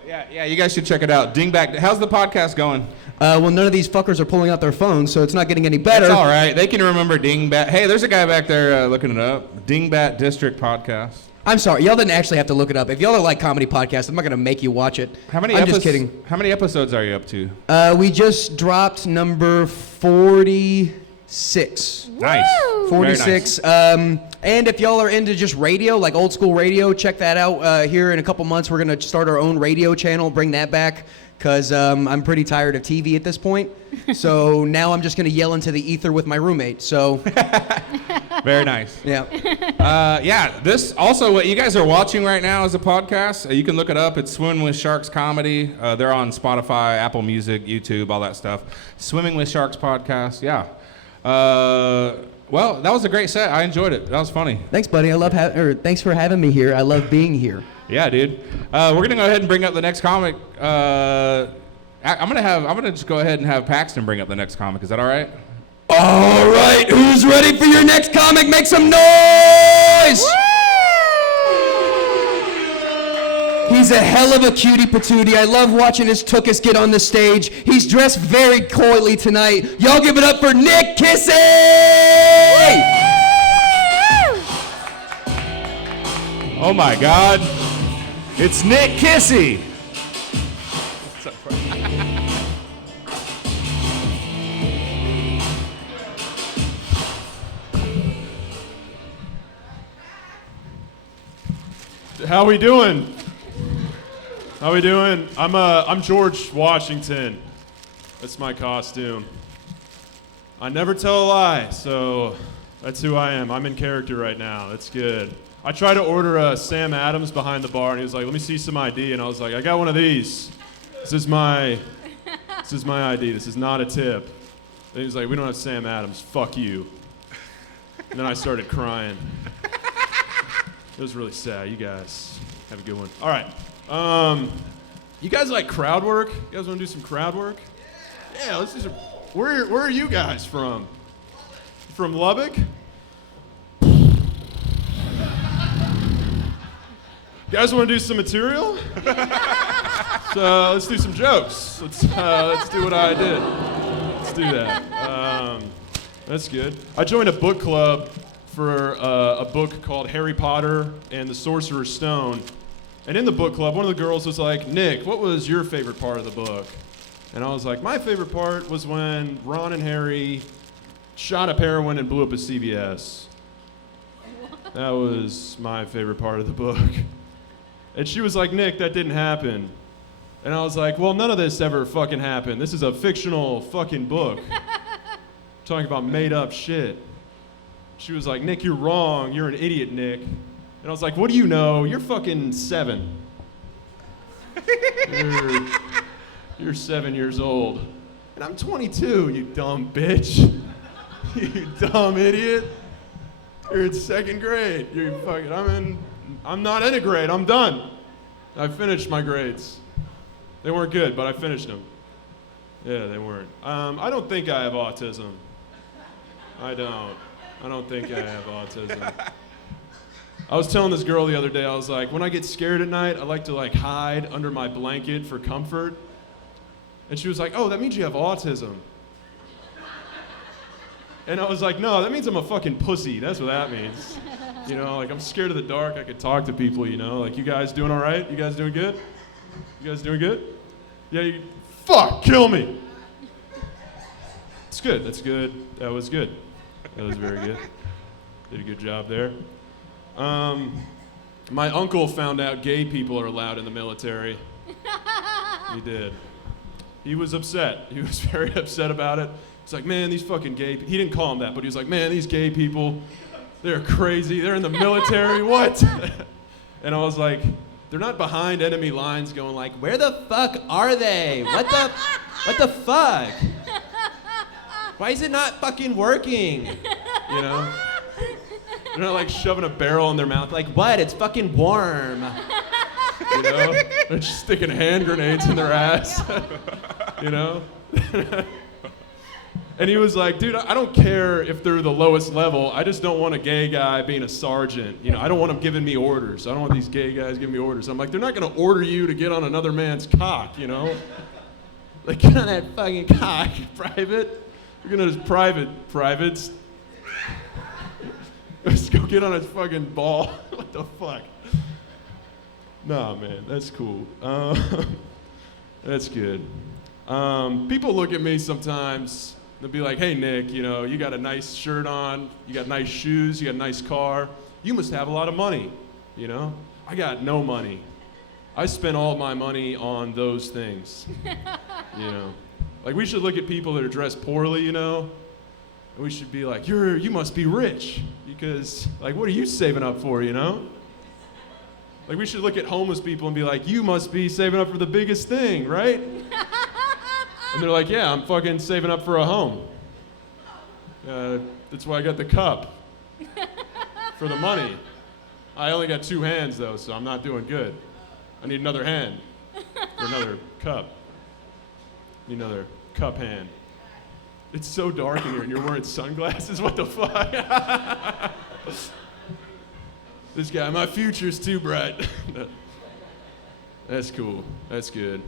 Yeah, you guys should check it out. Dingbat. How's the podcast going? Well, none of these fuckers are pulling out their phones, so it's not getting any better. It's all right. They can remember Dingbat. Hey, there's a guy back there looking it up. Dingbat District Podcast. I'm sorry, y'all didn't actually have to look it up. If y'all are like comedy podcasts, I'm not gonna make you watch it. I'm just kidding. How many episodes are you up to? We just dropped number 46. Nice. 46. Very nice. And if y'all are into just radio, like old school radio, check that out. Here in a couple months, we're gonna start our own radio channel, bring that back, because I'm pretty tired of TV at this point. So now I'm just gonna yell into the ether with my roommate. So. Very nice. Yeah. This also, what you guys are watching right now is a podcast. You can look it up. It's Swimming with Sharks Comedy. They're on Spotify, Apple Music, YouTube, all that stuff. Swimming with Sharks podcast. Yeah. Well, that was a great set. I enjoyed it. That was funny. Thanks, buddy. Thanks for having me here. I love being here. Yeah, dude. We're gonna go ahead and bring up the next comic. I'm gonna just go ahead and have Paxton bring up the next comic. Is that all right? All right, who's ready for your next comic? Make some noise! He's a hell of a cutie patootie. I love watching his tookus get on the stage. He's dressed very coyly tonight. Y'all give it up for Nick Kissy! Oh my God, it's Nick Kissy. How we doing? How we doing? I'm George Washington. That's my costume. I never tell a lie, so that's who I am. I'm in character right now. That's good. I tried to order Sam Adams behind the bar, and he was like, "Let me see some ID," and I was like, "I got one of these. This is my ID. This is not a tip." And he was like, "We don't have Sam Adams. Fuck you." And then I started crying. It was really sad. You guys have a good one. All right. You guys like crowd work? You guys want to do some crowd work? Yeah, let's do some. Where are you guys from? From Lubbock? You guys want to do some material? So let's do some jokes. Let's do what I did. Let's do that. That's good. I joined a book club for a book called Harry Potter and the Sorcerer's Stone. And in the book club, one of the girls was like, "Nick, what was your favorite part of the book?" And I was like, "My favorite part was when Ron and Harry shot up heroin and blew up a CVS. That was my favorite part of the book." And she was like, "Nick, that didn't happen." And I was like, "Well, none of this ever fucking happened. This is a fictional fucking book. Talking about made up shit." She was like, "Nick, you're wrong. You're an idiot, Nick." And I was like, "What do you know? You're fucking 7. You're 7 years old. And I'm 22, you dumb bitch. You dumb idiot. You're in 2nd grade. You're fucking, I'm not in a grade. I'm done. I finished my grades. They weren't good, but I finished them. Yeah, they weren't. I don't think I have autism. I don't think I have autism. I was telling this girl the other day, I was like, when I get scared at night, I like to like hide under my blanket for comfort. And she was like, "Oh, that means you have autism." And I was like, "No, that means I'm a fucking pussy. That's what that means." You know, like I'm scared of the dark. I could talk to people, you know. Like, you guys doing all right? You guys doing good? You guys doing good? Yeah, fuck, kill me. It's good, that's good. That was good. That was very good. Did a good job there. My uncle found out gay people are allowed in the military. He did. He was upset. He was very upset about it. He's like, "Man, these fucking gay people." He didn't call them that, but he was like, "Man, these gay people, they're crazy. They're in the military. What?" And I was like, "They're not behind enemy lines going like, where the fuck are they? What the fuck? Why is it not fucking working?" You know? They're not like shoving a barrel in their mouth like, "What? It's fucking warm." You know? They're just sticking hand grenades in their ass. You know? And he was like, "Dude, I don't care if they're the lowest level. I just don't want a gay guy being a sergeant. You know, I don't want them giving me orders. I don't want these gay guys giving me orders." I'm like, "They're not going to order you to get on another man's cock, you know? Like, get on that fucking cock, private. You're going to his privates. Let's go get on his fucking ball." What the fuck? Nah, man, that's cool. That's good. People look at me sometimes. They'll be like, "Hey, Nick, you know, you got a nice shirt on, you got nice shoes, you got a nice car. You must have a lot of money, you know? I got no money. I spent all my money on those things." You know? Like, we should look at people that are dressed poorly, you know? And we should be like, you must be rich, because, like, what are you saving up for, you know? Like, we should look at homeless people and be like, "You must be saving up for the biggest thing, right?" And they're like, "Yeah, I'm fucking saving up for a home. That's why I got the cup. For the money. I only got 2 hands, though, so I'm not doing good. I need another hand for another cup." need another cup hand. It's so dark in here and you're wearing sunglasses. What the fuck? This guy, my future's too bright. That's cool. That's good.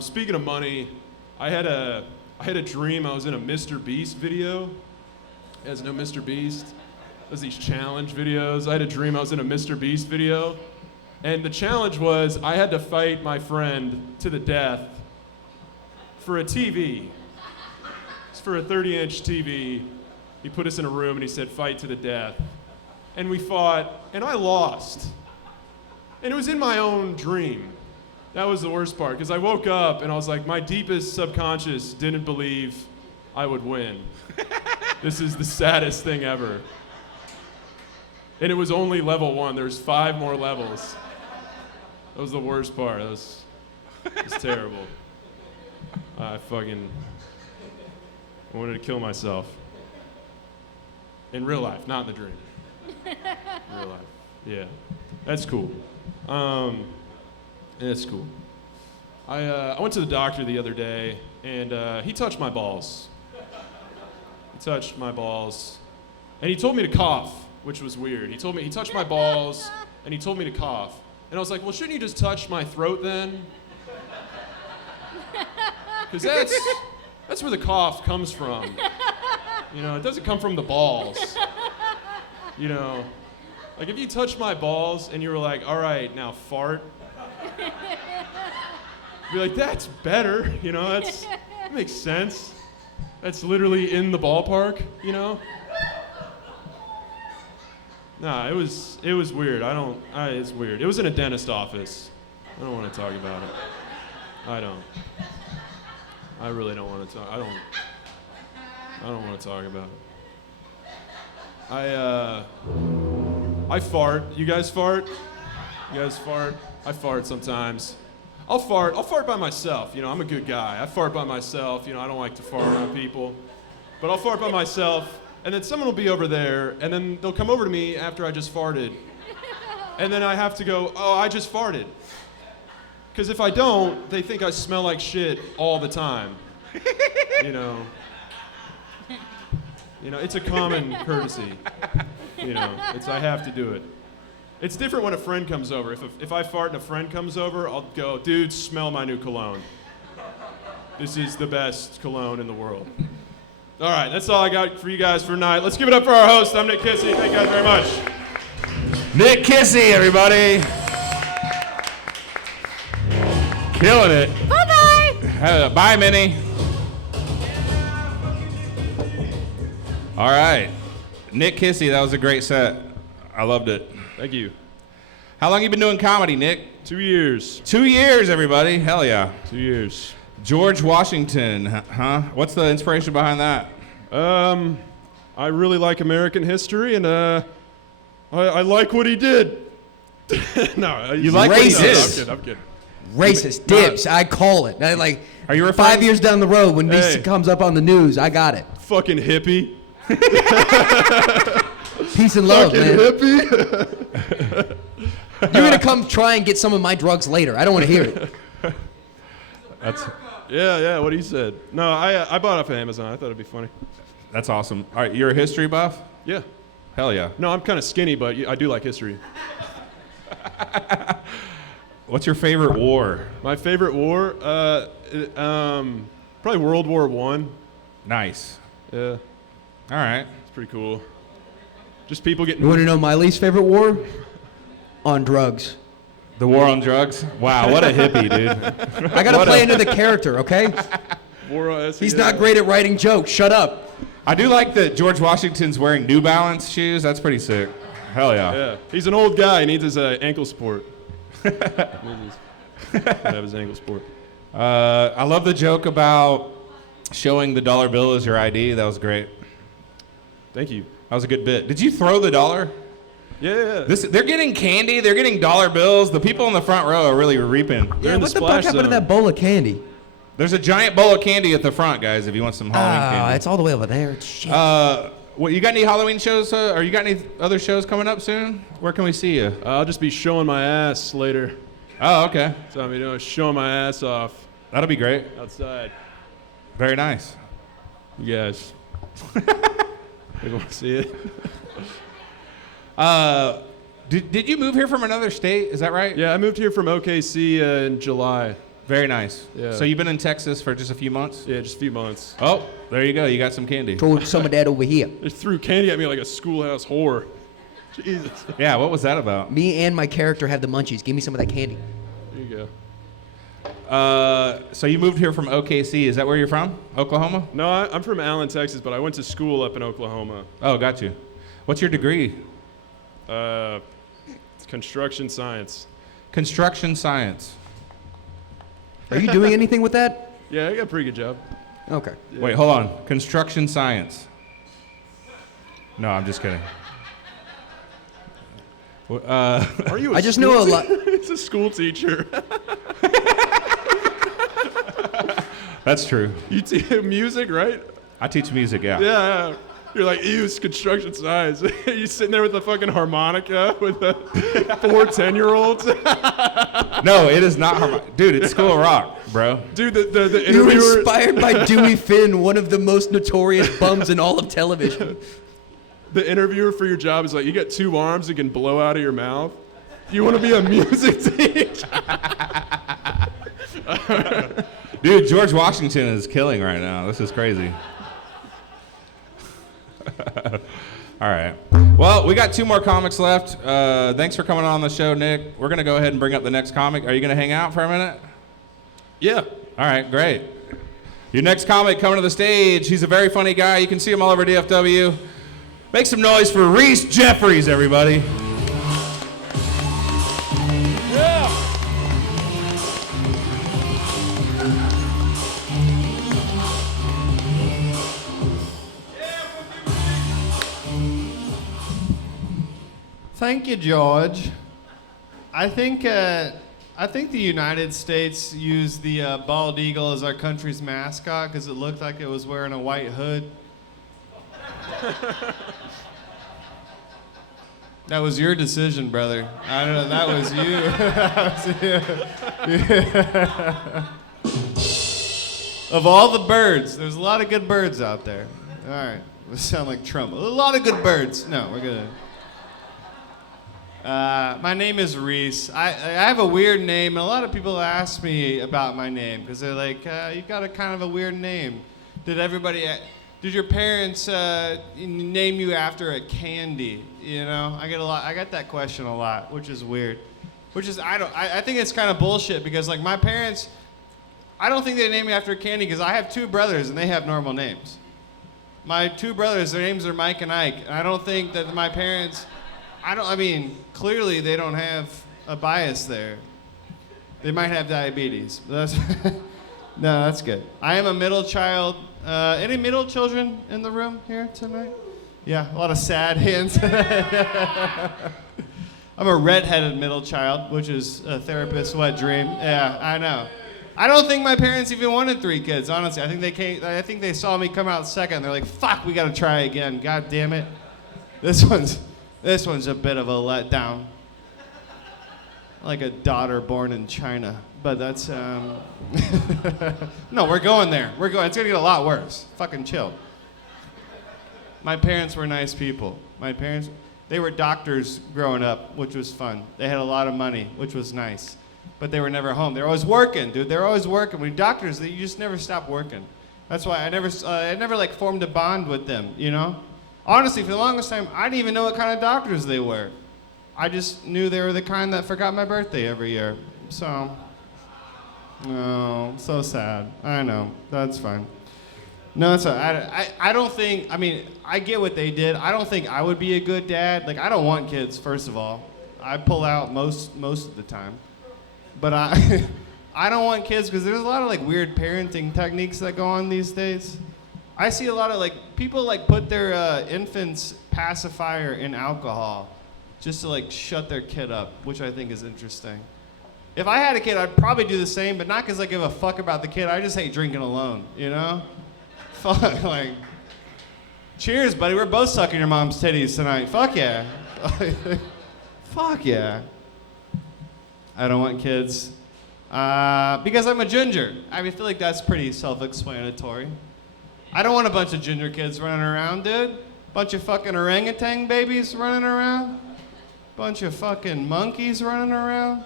Speaking of money, I had a dream I was in a Mr. Beast video. You guys know Mr. Beast? Does these challenge videos. I had a dream I was in a Mr. Beast video. And the challenge was I had to fight my friend to the death for a TV. It's for a 30-inch TV. He put us in a room and he said, fight to the death. And we fought, and I lost. And it was in my own dream. That was the worst part, because I woke up and I was like, my deepest subconscious didn't believe I would win. This is the saddest thing ever. And it was only level 1. There's 5 more levels. That was the worst part. It was terrible. I wanted to kill myself. In real life, not in the dream. In real life. Yeah. That's cool. It's cool. I went to the doctor the other day, and he touched my balls. He touched my balls, and he told me to cough, which was weird. He touched my balls, and he told me to cough. And I was like, well, shouldn't you just touch my throat then? Because that's where the cough comes from. You know, it doesn't come from the balls. You know, like if you touched my balls and you were like, all right, now fart. Be like, that's better, you know, that makes sense. That's literally in the ballpark, you know? Nah, it was weird. It's weird. It was in a dentist office. I don't want to talk about it. I really don't want to talk. I don't want to talk about it. I fart. You guys fart? You guys fart? I fart sometimes. I'll fart by myself. You know, I'm a good guy. I fart by myself. You know, I don't like to fart around people. But I'll fart by myself, and then someone will be over there, and then they'll come over to me after I just farted. And then I have to go, oh, I just farted. Because if I don't, they think I smell like shit all the time. You know, it's a common courtesy. You know, I have to do it. It's different when a friend comes over. If I fart and a friend comes over, I'll go, dude, smell my new cologne. This is the best cologne in the world. All right, that's all I got for you guys for tonight. Let's give it up for our host. I'm Nick Kissy. Thank you guys very much. Nick Kissy, everybody. Killing it. Bye-bye. Bye, Minnie. All right. Nick Kissy, that was a great set. I loved it. Thank you. How long you been doing comedy, Nick? 2 years. 2 years, everybody. Hell yeah. 2 years. George Washington, huh? What's the inspiration behind that? I really like American history, and I like what he did. No, you like what he did? I'm kidding. Racist dibs. I call it. Are you referring? 5 years down the road when this comes up on the news, I got it. Fucking hippie. Peace and love, fucking man. hippie. You're gonna come try and get some of my drugs later. I don't want to hear it. Yeah, what he said. No, I bought it off of Amazon. I thought it'd be funny. That's awesome. All right, you're a history buff? Yeah. Hell yeah. No, I'm kind of skinny, but I do like history. What's your favorite war? My favorite war? Probably World War I. Nice. Yeah. All right. It's pretty cool. Just people getting... You want to know my least favorite war? On drugs. The war on drugs? Wow, what a hippie, dude. I gotta play into the character, okay? He's not great at writing jokes. Shut up. I do like that George Washington's wearing New Balance shoes. That's pretty sick. Hell yeah. Yeah. He's an old guy. He needs his ankle support. Have his ankle support. I love the joke about showing the dollar bill as your ID. That was great. Thank you. That was a good bit. Did you throw the dollar? Yeah. They're getting candy. They're getting dollar bills. The people in the front row are really reaping. Yeah, what the fuck happened to that bowl of candy? There's a giant bowl of candy at the front, guys, if you want some Halloween candy. It's all the way over there. Shit. What, you got any Halloween shows? Or you got any other shows coming up soon? Where can we see you? I'll just be showing my ass later. Oh, okay. So I'm showing my ass off. That'll be great. Outside. Very nice. You guys. You want to see it? Did you move here from another state? Is that right? Yeah, I moved here from OKC in July. Very nice. Yeah. So you've been in Texas for just a few months? Yeah, just a few months. Oh, there you go. You got some candy. Throw some of that over here. They threw candy at me like a schoolhouse whore. Jesus. Yeah, what was that about? Me and my character have the munchies. Give me some of that candy. There you So you moved here from OKC. Is that where you're from? Oklahoma? go. No, I'm from Allen, Texas, but I went to school up in Oklahoma. Oh, got you. What's your degree? It's construction science. Construction science. Are you doing anything with that? Yeah, I got a pretty good job. Okay. Yeah. Wait, hold on. Construction science. No, I'm just kidding. Are you? I just know a lot. It's a school teacher. That's true. You teach music, right? I teach music, yeah. Yeah. You're like, ew, it's construction science. You sitting there with a fucking harmonica with the 4 10-year-olds. No, it is not. Dude, it's School of Rock, bro. Dude, the You were interviewer. inspired by Dewey Finn, one of the most notorious bums in all of television. The interviewer for your job is like, you got 2 arms and can blow out of your mouth. You want to be a music teacher? Dude, George Washington is killing right now. This is crazy. All right. Well, we got 2 more comics left. Thanks for coming on the show, Nick. We're going to go ahead and bring up the next comic. Are you going to hang out for a minute? Yeah. All right, great. Your next comic coming to the stage. He's a very funny guy. You can see him all over DFW. Make some noise for Reese Jeffries, everybody. Thank you, George. I think the United States used the bald eagle as our country's mascot because it looked like it was wearing a white hood. That was your decision, brother. I don't know. That was you. That was you. Of all the birds, there's a lot of good birds out there. All right. We sound like Trump. A lot of good birds. No, we're good. My name is Reese. I have a weird name, and a lot of people ask me about my name because they're like, "You got a kind of a weird name. Did your parents name you after a candy?" You know, I get that question a lot, which is weird. I think it's kind of bullshit because like my parents, I don't think they named me after a candy because I have 2 brothers and they have normal names. My 2 brothers, their names are Mike and Ike, and I don't think that my parents. Clearly they don't have a bias there. They might have diabetes. But that's good. I am a middle child. Any middle children in the room here tonight? Yeah, a lot of sad hands. I'm a redheaded middle child, which is a therapist's wet dream. Yeah, I know. I don't think my parents even wanted 3 kids, honestly. I think they saw me come out second. They're like, fuck, we gotta try again. God damn it. This one's a bit of a letdown. Like a daughter born in China. But that's, No, we're going there. It's gonna get a lot worse. Fucking chill. My parents were nice people. They were doctors growing up, which was fun. They had a lot of money, which was nice. But they were never home. They were always working, dude. They were always working. When doctors, you just never stop working. That's why I never like formed a bond with them, you know? Honestly, for the longest time, I didn't even know what kind of doctors they were. I just knew they were the kind that forgot my birthday every year. So, oh, so sad. I know. That's fine. No, it's I don't think, I get what they did. I don't think I would be a good dad. Like, I don't want kids, first of all. I pull out most of the time. But I don't want kids because there's a lot of, like, weird parenting techniques that go on these days. I see a lot of people put their infant's pacifier in alcohol just to put their kid up, which I think is interesting. If I had a kid, I'd probably do the same, but not because I give a fuck about the kid. I just hate drinking alone, you know? Fuck, cheers, buddy. We're both sucking your mom's titties tonight. Fuck yeah. Fuck yeah. I don't want kids. Because I'm a ginger. I feel like that's pretty self-explanatory. I don't want a bunch of ginger kids running around, dude. Bunch of fucking orangutan babies running around. Bunch of fucking monkeys running around.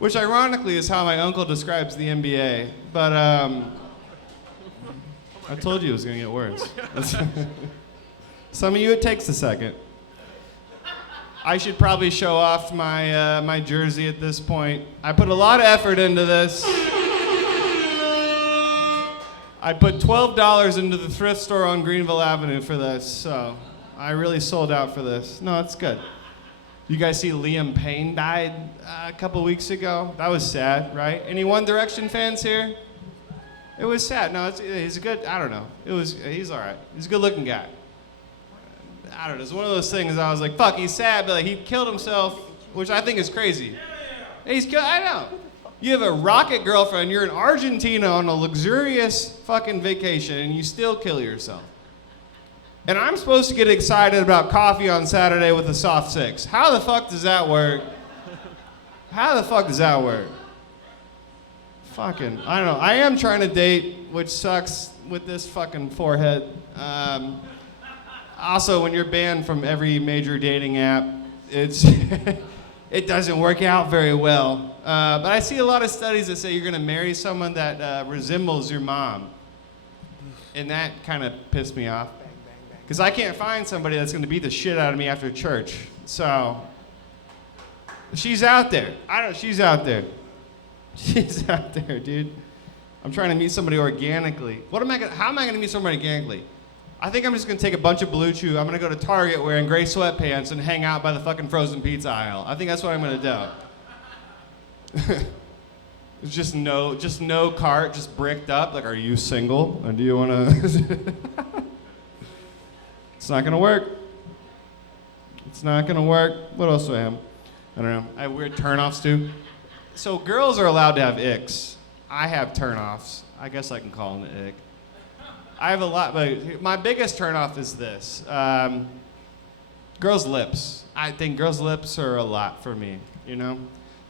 Which ironically is how my uncle describes the NBA. But I told you it was gonna get worse. Some of you it takes a second. I should probably show off my my jersey at this point. I put a lot of effort into this. I put $12 into the thrift store on Greenville Avenue for this, so I really sold out for this. No, it's good. You guys see Liam Payne died a couple weeks ago? That was sad, right? Any One Direction fans here? It was sad. No, he's a good, I don't know. He's all right. He's a good-looking guy. I don't know. It's one of those things I was like, fuck, he's sad, but like, he killed himself, which I think is crazy. I know. You have a rocket girlfriend, you're in Argentina on a luxurious fucking vacation, and you still kill yourself. And I'm supposed to get excited about coffee on Saturday with a soft six. How the fuck does that work? How the fuck does that work? Fucking, I don't know. I am trying to date, which sucks with this fucking forehead. Also, when you're banned from every major dating app, it's it doesn't work out very well. But I see a lot of studies that say you're gonna marry someone that resembles your mom. And that kind of pissed me off. Because I can't find somebody that's gonna beat the shit out of me after church. So, she's out there. She's out there. She's out there, dude. I'm trying to meet somebody organically. How am I gonna meet somebody organically? I think I'm just gonna take a bunch of Blue Chew. I'm gonna go to Target wearing gray sweatpants and hang out by the fucking frozen pizza aisle. I think that's what I'm gonna do. It's just no cart, just bricked up. Like, are you single? And do you wanna? It's not gonna work. It's not gonna work. What else do I have? I don't know. I have weird turnoffs too. So girls are allowed to have icks. I have turnoffs. I guess I can call them an ick. I have a lot, but my biggest turnoff is this. Girls' lips. I think girls' lips are a lot for me, you know?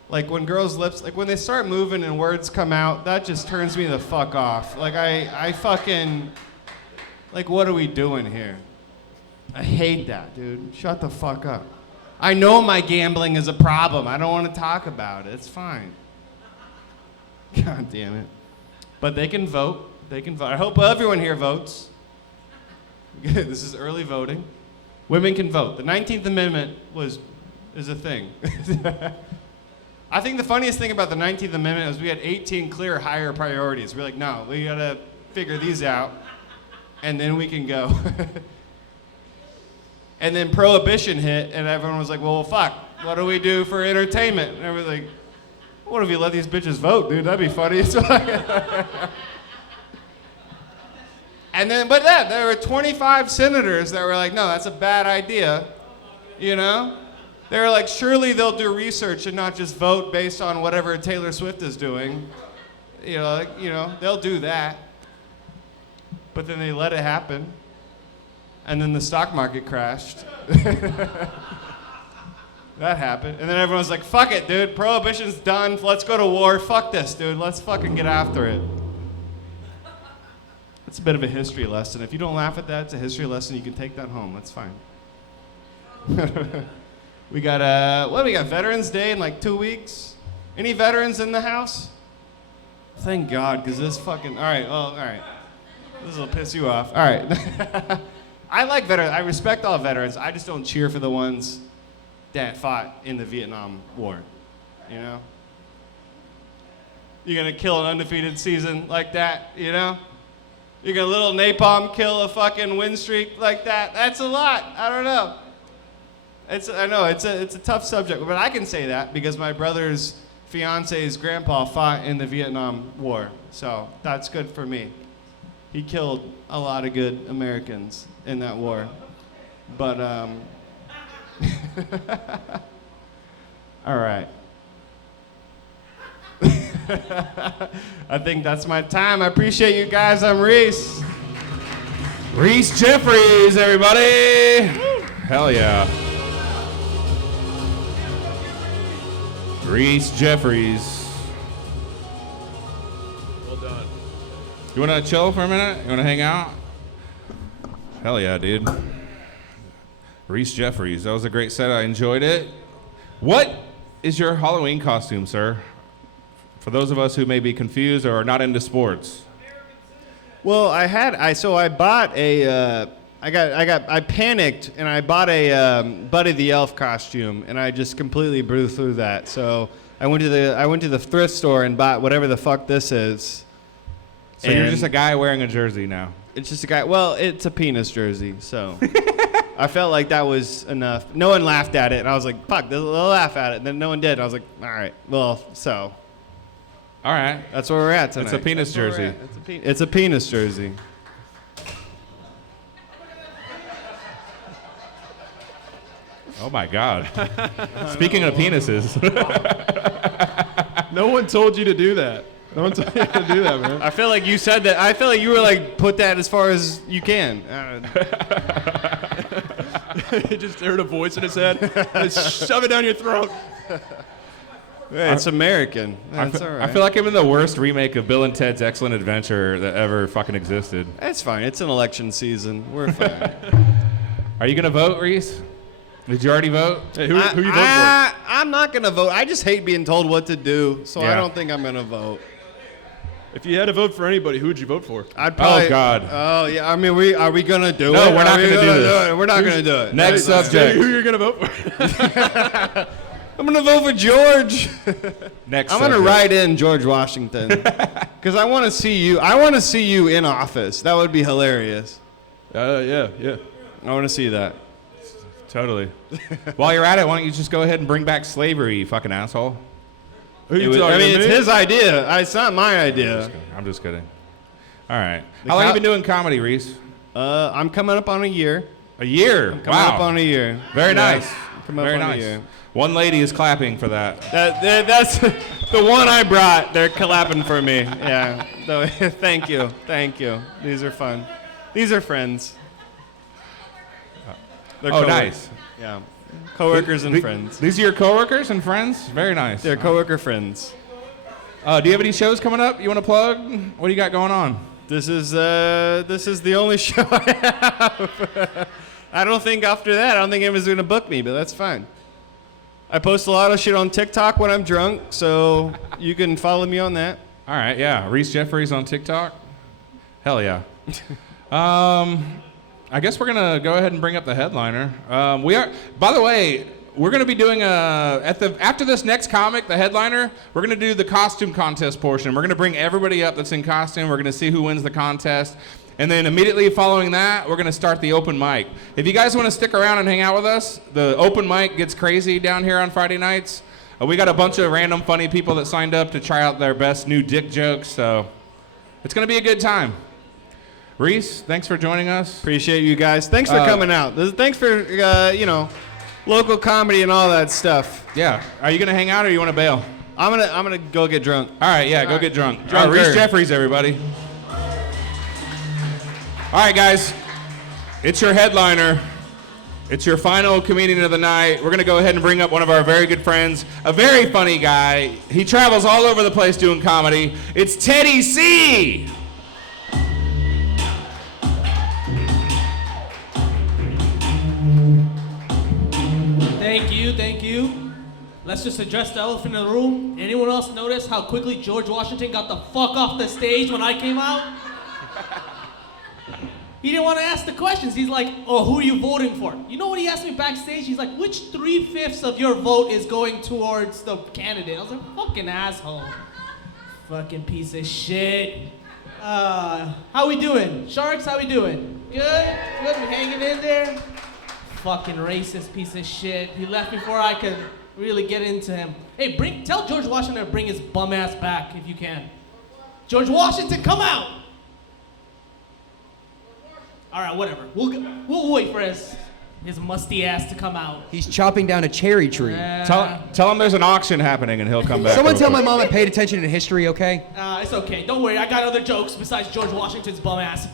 Like when girls' lips, like when they start moving and words come out, that just turns me the fuck off. Like I fucking, like what are we doing here? I hate that, dude. Shut the fuck up. I know my gambling is a problem. I don't want to talk about it. It's fine. God damn it. But they can vote. They can vote. I hope everyone here votes. This is early voting. Women can vote. The 19th Amendment is a thing. I think the funniest thing about the 19th Amendment is we had 18 clear higher priorities. We're like, no, we gotta figure these out, and then we can go. And then Prohibition hit, and everyone was like, well, fuck, what do we do for entertainment? And everyone's like, what if you let these bitches vote, dude? That'd be funny. And then, but then there were 25 senators that were like, no, that's a bad idea, you know? They were like, surely they'll do research and not just vote based on whatever Taylor Swift is doing. They'll do that. But then they let it happen. And then the stock market crashed. That happened. And then everyone's like, fuck it, dude. Prohibition's done. Let's go to war. Fuck this, dude. Let's fucking get after it. It's a bit of a history lesson. If you don't laugh at that, it's a history lesson. You can take that home. That's fine. We got Veterans Day in like 2 weeks. Any veterans in the house? Thank God, because this fucking, all right. This will piss you off. All right. I like veterans. I respect all veterans. I just don't cheer for the ones that fought in the Vietnam War, you know? You're gonna kill an undefeated season like that, you know? You're gonna little napalm kill a fucking win streak like that? That's a lot. I don't know. I know it's a tough subject, but I can say that because my brother's fiance's grandpa fought in the Vietnam War, so that's good for me. He killed a lot of good Americans in that war, but all right. I think that's my time. I appreciate you guys. I'm Reese. Reese Jeffries, everybody. Hell yeah. Reese Jeffries. done. You want to chill for a minute? You want to hang out? Hell yeah, dude. Reese Jeffries, that was a great set. I enjoyed it. What is your Halloween costume, sir? For those of us who may be confused or are not into sports. Well, I bought a, I panicked and I bought a Buddy the Elf costume and I just completely blew through that. So I went to the thrift store and bought whatever the fuck this is. So you're just a guy wearing a jersey now. It's just a guy. Well, it's a penis jersey, so I felt like that was enough. No one laughed at it, and I was like, "Fuck, they'll laugh at it." And then no one did. I was like, "All right, well, so." All right. That's where we're at tonight. It's a penis jersey. It's a penis jersey. Oh my God. Speaking of penises. No one told you to do that. No one told you to do that, man. I feel like you said that. I feel like you were like, put that as far as you can. He just heard a voice in his head. Shove it down your throat. Yeah, it's American. That's all right. I feel like I'm in the worst remake of Bill and Ted's Excellent Adventure that ever fucking existed. It's fine. It's an election season. We're fine. Are you going to vote, Reese? Did you already vote? Hey, who you vote for? I'm not going to vote. I just hate being told what to do, so I don't think I'm going to vote. If you had to vote for anybody, who would you vote for? I'd probably. Oh, God. Oh, yeah. I mean, are we going to do it? No, we're not going to do this. We're not going to do it. Next subject. Who you're going to vote for? I'm going to vote for George. Next I'm going to subject. write in George Washington because I want to see you. I want to see you in office. That would be hilarious. Yeah. I want to see that. Totally. While you're at it, why don't you just go ahead and bring back slavery, you fucking asshole? Who you talking to? It's his idea. It's not my idea. I'm just kidding. All right. How long have you been doing comedy, Reese? I'm coming up on a year. A year? Coming up on a year. Very nice. Coming up Very on nice. a year. One lady is clapping for that. That's the one I brought. They're clapping for me. Yeah. So, thank you. These are fun. These are friends. They're Nice. Yeah. Coworkers and friends. These are your coworkers and friends? Very nice. They're coworker friends. Do you have any shows coming up you want to plug? What do you got going on? This is the only show I have. I don't think after that, I don't think anyone's going to book me, but that's fine. I post a lot of shit on TikTok when I'm drunk, so you can follow me on that. All right, yeah. Reese Jeffries on TikTok? Hell yeah. I guess we're going to go ahead and bring up the headliner. By the way, we're going to be doing after this next comic, the headliner, we're going to do the costume contest portion. We're going to bring everybody up that's in costume. We're going to see who wins the contest. And then immediately following that, we're going to start the open mic. If you guys want to stick around and hang out with us, the open mic gets crazy down here on Friday nights. We got a bunch of random funny people that signed up to try out their best new dick jokes, so it's going to be a good time. Reese, thanks for joining us. Appreciate you guys. Thanks for coming out. Thanks for, local comedy and all that stuff. Yeah. Are you going to hang out or you want to bail? I'm gonna go get drunk. All right, yeah, go get drunk. Drunker. Reese Jeffries, everybody. All right, guys. It's your headliner. It's your final comedian of the night. We're going to go ahead and bring up one of our very good friends, a very funny guy. He travels all over the place doing comedy. It's Teddy C. Thank you. Let's just address the elephant in the room. Anyone else notice how quickly George Washington got the fuck off the stage when I came out? He didn't want to ask the questions. He's like, oh, who are you voting for? You know what he asked me backstage? He's like, which 3/5 of your vote is going towards the candidate? I was like, fucking asshole. Fucking piece of shit. How we doing? Sharks, how we doing? Good? Good? We hanging in there? Fucking racist piece of shit. He left before I could really get into him. Hey, tell George Washington to bring his bum ass back if you can. George Washington, come out! All right, whatever. We'll wait for his musty ass to come out. He's chopping down a cherry tree. Tell him there's an auction happening and he'll come back. Someone tell my mom I paid attention in history, okay? It's okay. Don't worry. I got other jokes besides George Washington's bum ass.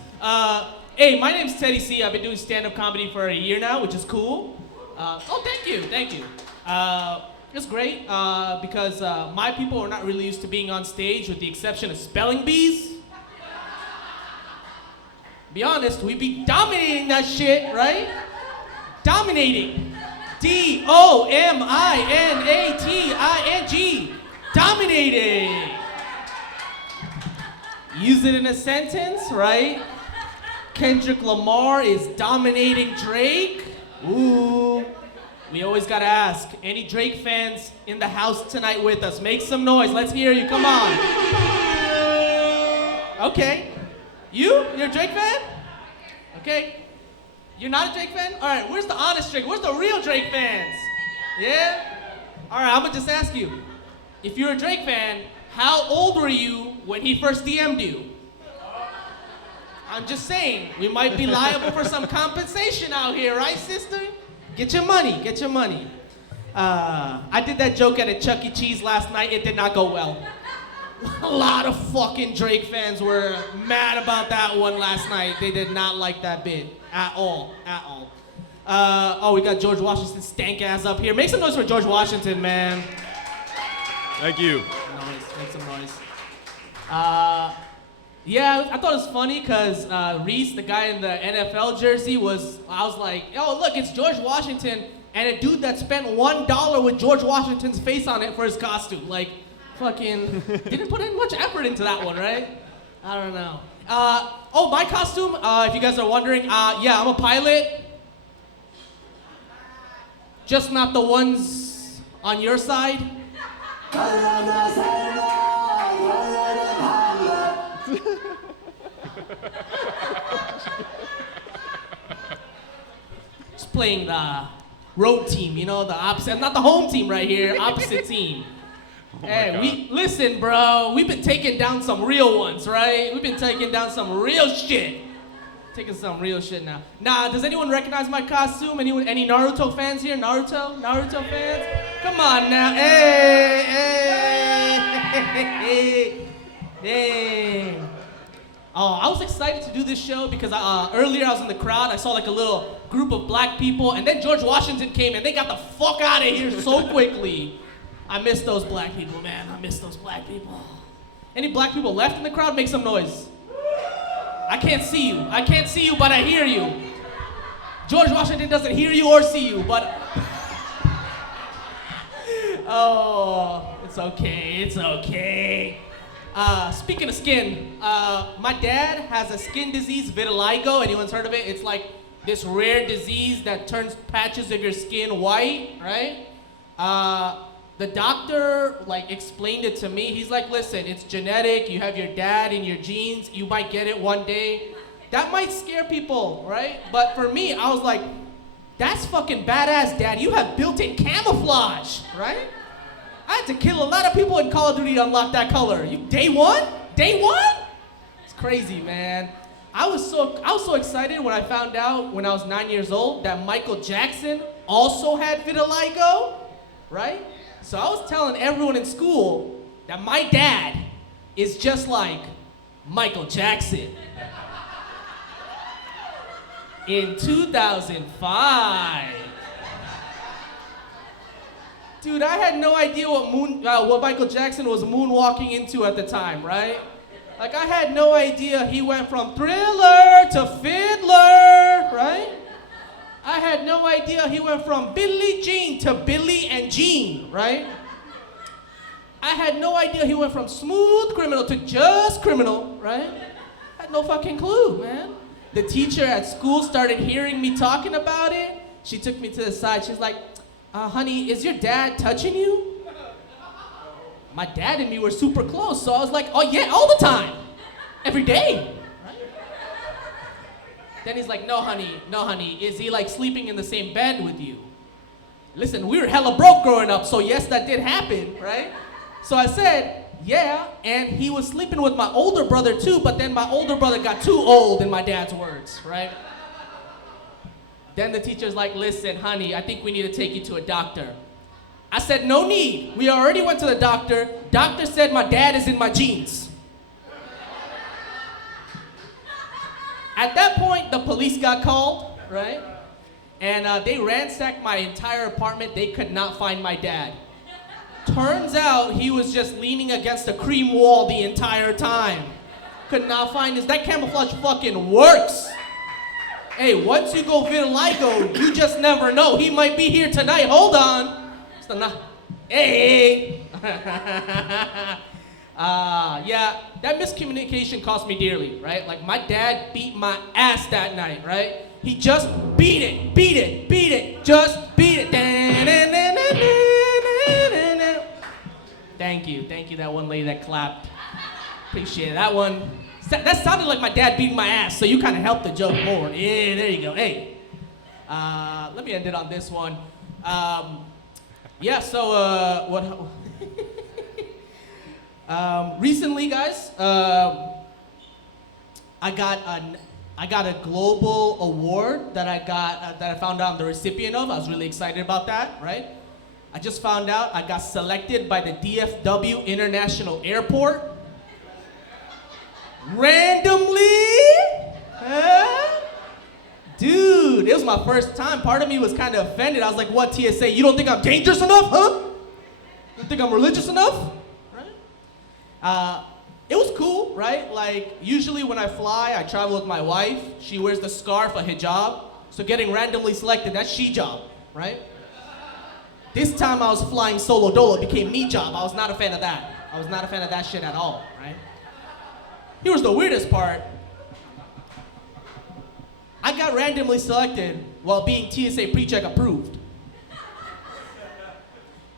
Hey, my name's Teddy C. I've been doing stand-up comedy for a year now, which is cool. Thank you. It's great because my people are not really used to being on stage with the exception of spelling bees. Be honest, we be dominating that shit, right? Dominating. D-O-M-I-N-A-T-I-N-G. Dominating. Use it in a sentence, right? Kendrick Lamar is dominating Drake. Ooh. We always gotta ask, any Drake fans in the house tonight with us? Make some noise, let's hear you, come on. Okay. You're a Drake fan? Okay. You're not a Drake fan? All right, where's the honest Drake? Where's the real Drake fans? Yeah? All right, I'm gonna just ask you. If you're a Drake fan, how old were you when he first DM'd you? I'm just saying, we might be liable for some compensation out here, right, sister? Get your money, get your money. I did that joke at a Chuck E. Cheese last night. It did not go well. A lot of fucking Drake fans were mad about that one last night. They did not like that bit at all, at all. Oh, we got George Washington stank ass up here. Make some noise for George Washington, man. Thank you. Noise, make some noise. Yeah, I thought it was funny because Reese, the guy in the NFL jersey, I was like, oh, look, it's George Washington and a dude that spent $1 with George Washington's face on it for his costume. Like, fucking, didn't put in much effort into that one, right? I don't know. Oh, my costume, if you guys are wondering, yeah, I'm a pilot. Just not the ones on your side. Just playing the road team, you know, the opposite, not the home team right here, opposite team. Hey, listen, bro, we've been taking down some real ones, right? We've been taking down some real shit. Taking some real shit now. Nah, does anyone recognize my costume? Any Naruto fans here? Naruto fans? Come on now. Hey. Oh, I was excited to do this show because earlier I was in the crowd. I saw like a little group of black people, and then George Washington came, and they got the fuck out of here so quickly. I miss those black people, man. I miss those black people. Any black people left in the crowd? Make some noise. I can't see you. I can't see you, but I hear you. George Washington doesn't hear you or see you, but... Oh, it's okay. It's okay. Speaking of skin, my dad has a skin disease, vitiligo. Anyone's heard of it? It's like this rare disease that turns patches of your skin white, right? The doctor explained it to me. He's like, listen, it's genetic. You have your dad in your genes. You might get it one day. That might scare people, right? But for me, I was like, that's fucking badass, Dad. You have built-in camouflage, right? I had to kill a lot of people in Call of Duty to unlock that color. You day one? Day one? It's crazy, man. I was so excited when I found out when I was 9 years old that Michael Jackson also had vitiligo, right? So I was telling everyone in school that my dad is just like Michael Jackson. In 2005. Dude, I had no idea what Michael Jackson was moonwalking into at the time, right? Like, I had no idea he went from Thriller to Fiddler, right? I had no idea he went from Billie Jean to Billy and Jean, right? I had no idea he went from smooth criminal to just criminal, right? I had no fucking clue, man. The teacher at school started hearing me talking about it. She took me to the side. She's like, honey, is your dad touching you? My dad and me were super close, so I was like, oh yeah, all the time. Every day. Right? Then he's like, no honey, is he like sleeping in the same bed with you? Listen, we were hella broke growing up, so yes, that did happen, right? So I said, yeah, and he was sleeping with my older brother too, but then my older brother got too old, in my dad's words, right? Then the teacher's like, listen, honey, I think we need to take you to a doctor. I said, no need. We already went to the doctor. Doctor said my dad is in my genes. At that point, the police got called, right? And they ransacked my entire apartment. They could not find my dad. Turns out he was just leaning against the cream wall the entire time. Could not find his. That camouflage fucking works. Hey, once you go vitiligo, you just never know. He might be here tonight. Hold on. Hey. Yeah, that miscommunication cost me dearly, right? Like, my dad beat my ass that night, right? He just beat it, just beat it. Thank you, that one lady that clapped. Appreciate it. That one, that sounded like my dad beating my ass, so you kind of helped the joke more. Yeah, there you go. Hey, let me end it on this one. Yeah, so, what? Recently, guys, I got a global award that I found out I'm the recipient of. I was really excited about that, right? I just found out I got selected by the DFW International Airport. Randomly? Huh? Dude, it was my first time. Part of me was kind of offended. I was like, what, TSA, you don't think I'm dangerous enough, huh? You don't think I'm religious enough? It was cool, right? Like, usually when I fly, I travel with my wife. She wears the scarf, a hijab. So getting randomly selected, that's she job, right? This time I was flying solo dolo, it became me job. I was not a fan of that. I was not a fan of that shit at all, right? Here's the weirdest part. I got randomly selected while being TSA pre-check approved.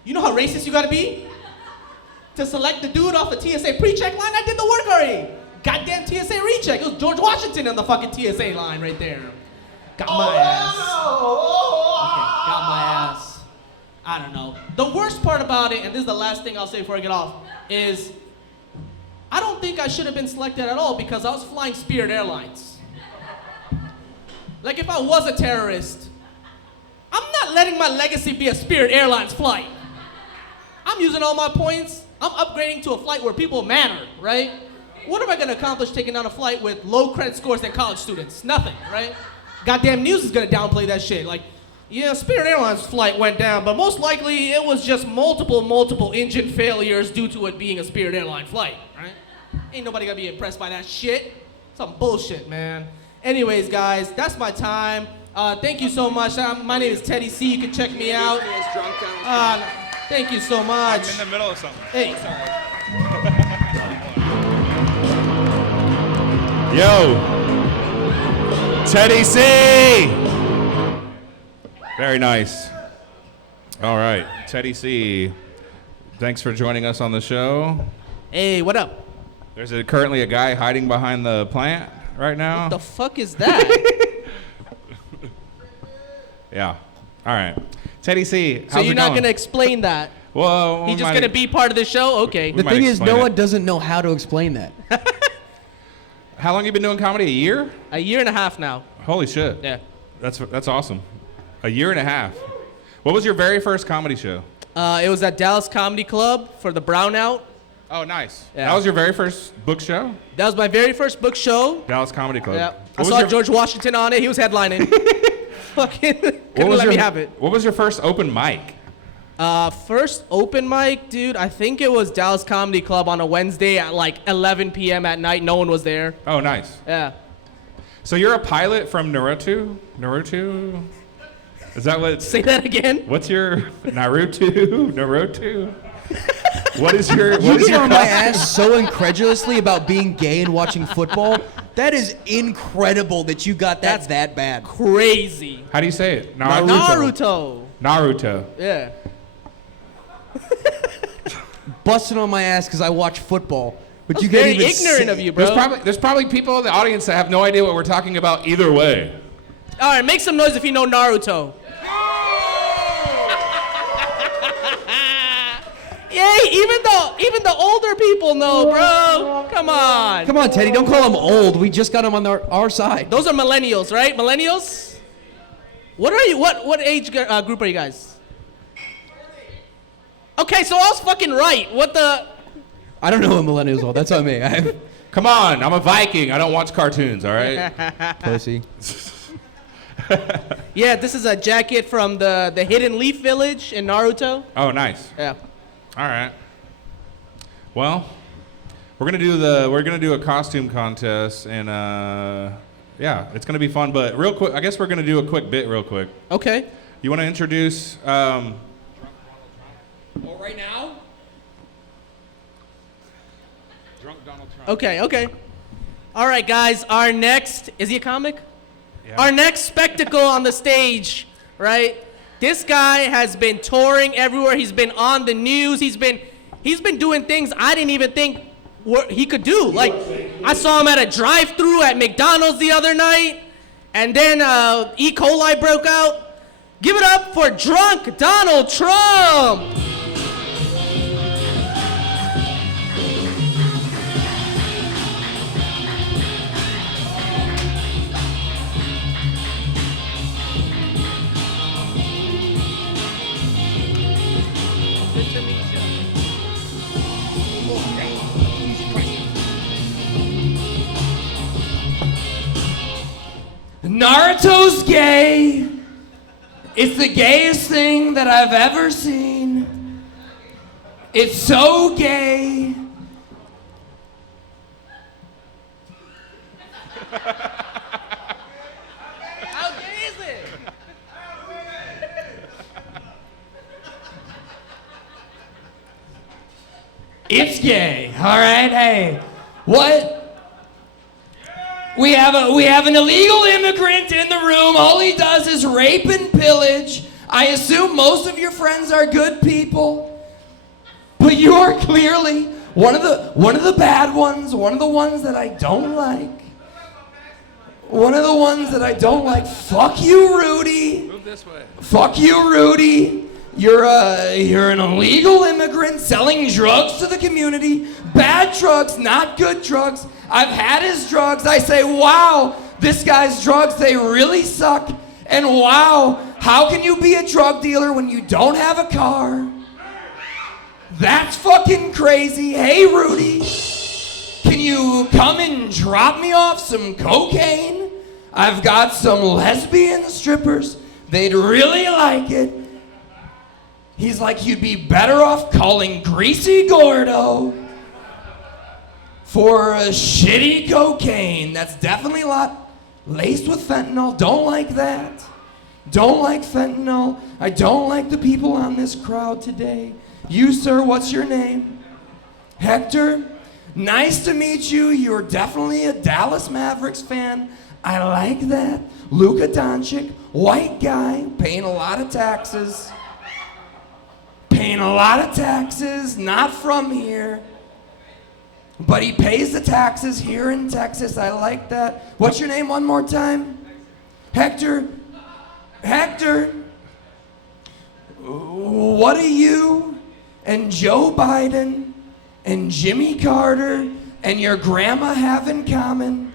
You know how racist you gotta be? To select the dude off the TSA pre-check line, I did the work already. Goddamn TSA recheck. It was George Washington on the fucking TSA line right there. Got my ass. Okay, got my ass. I don't know. The worst part about it, and this is the last thing I'll say before I get off, is I don't think I should have been selected at all because I was flying Spirit Airlines. Like, if I was a terrorist, I'm not letting my legacy be a Spirit Airlines flight. I'm using all my points. I'm upgrading to a flight where people matter, right? What am I gonna accomplish taking on a flight with low credit scores than college students? Nothing, right? Goddamn news is gonna downplay that shit. Like, yeah, Spirit Airlines flight went down, but most likely it was just multiple engine failures due to it being a Spirit Airline flight, right? Ain't nobody gonna be impressed by that shit. Some bullshit, man. Anyways, guys, that's my time. Thank you so much. My name is Teddy C. You can check me out. Thank you so much. I'm in the middle of something. Hey. Yo, Teddy C. Very nice. All right, Teddy C. Thanks for joining us on the show. Hey, what up? There's currently a guy hiding behind the plant right now. What the fuck is that? Yeah. All right. Teddy C. So you're not going to explain that? Well, he's just going to be part of the show? Okay. The thing is, no one doesn't know how to explain that. How long you been doing comedy? A year? A year and a half now. Holy shit. Yeah. That's awesome. A year and a half. What was your very first comedy show? It was at Dallas Comedy Club for the Brownout. Oh, nice. Yeah. That was your very first book show? That was my very first book show. Dallas Comedy Club. Yeah. I saw George Washington on it. He was headlining. Fucking couldn't let me have it. What was your first open mic? First open mic, dude, I think it was Dallas Comedy Club on a Wednesday at like 11 p.m. at night. No one was there. Oh, nice. Yeah. So you're a pilot from Naruto? Naruto? Is that what? Say that again. What's your Naruto? Naruto? What is your? You get on my ass so incredulously about being gay and watching football. That is incredible that you got that that bad. Crazy. How do you say it? Naruto. Naruto. Yeah. Busting on my ass because I watch football. But That's you get very even ignorant of you, bro. There's probably people in the audience that have no idea what we're talking about either way. All right, make some noise if you know Naruto. Yay! Even the older people know, bro. Come on. Come on, Teddy. Don't call them old. We just got them on our side. Those are millennials, right? Millennials. What are you? What age group are you guys? Okay, so I was fucking right. What the? I don't know what millennials are. That's on me. Come on, I'm a Viking. I don't watch cartoons, all right? Pussy. Yeah, this is a jacket from the Hidden Leaf Village in Naruto. Oh, nice. Yeah. All right. Well, we're gonna do a costume contest, and yeah, it's gonna be fun. But real quick, I guess we're gonna do a quick bit real quick. Okay. You want to introduce? Well, right now? Drunk Donald Trump. Okay. All right, guys. Our next, is he a comic? Yeah. Our next spectacle on the stage, right? This guy has been touring everywhere. He's been on the news. He's been doing things I didn't even think he could do. Like, I saw him at a drive-thru at McDonald's the other night, and then E. coli broke out. Give it up for Drunk Donald Trump. Naruto's gay. It's the gayest thing that I've ever seen. It's so gay. How gay is it? It's gay. All right, hey. What? We have an illegal immigrant in the room. All he does is rape and pillage. I assume most of your friends are good people. But you are clearly one of the bad ones, one of the ones that I don't like. One of the ones that I don't like. Fuck you, Rudy. Move this way. Fuck you, Rudy. You're an illegal immigrant selling drugs to the community. Bad drugs, not good drugs. I've had his drugs. I say, wow, this guy's drugs, they really suck. And wow, how can you be a drug dealer when you don't have a car? That's fucking crazy. Hey, Rudy, can you come and drop me off some cocaine? I've got some lesbian strippers. They'd really like it. He's like, you'd be better off calling Greasy Gordo for a shitty cocaine. That's definitely a lot laced with fentanyl. Don't like that. Don't like fentanyl. I don't like the people on this crowd today. You, sir, what's your name? Hector? Nice to meet you. You're definitely a Dallas Mavericks fan. I like that. Luka Doncic, white guy, paying a lot of taxes. Paying a lot of taxes, not from here. But he pays the taxes here in Texas. I like that. What's your name one more time? Hector? Hector? What do you and Joe Biden and Jimmy Carter and your grandma have in common?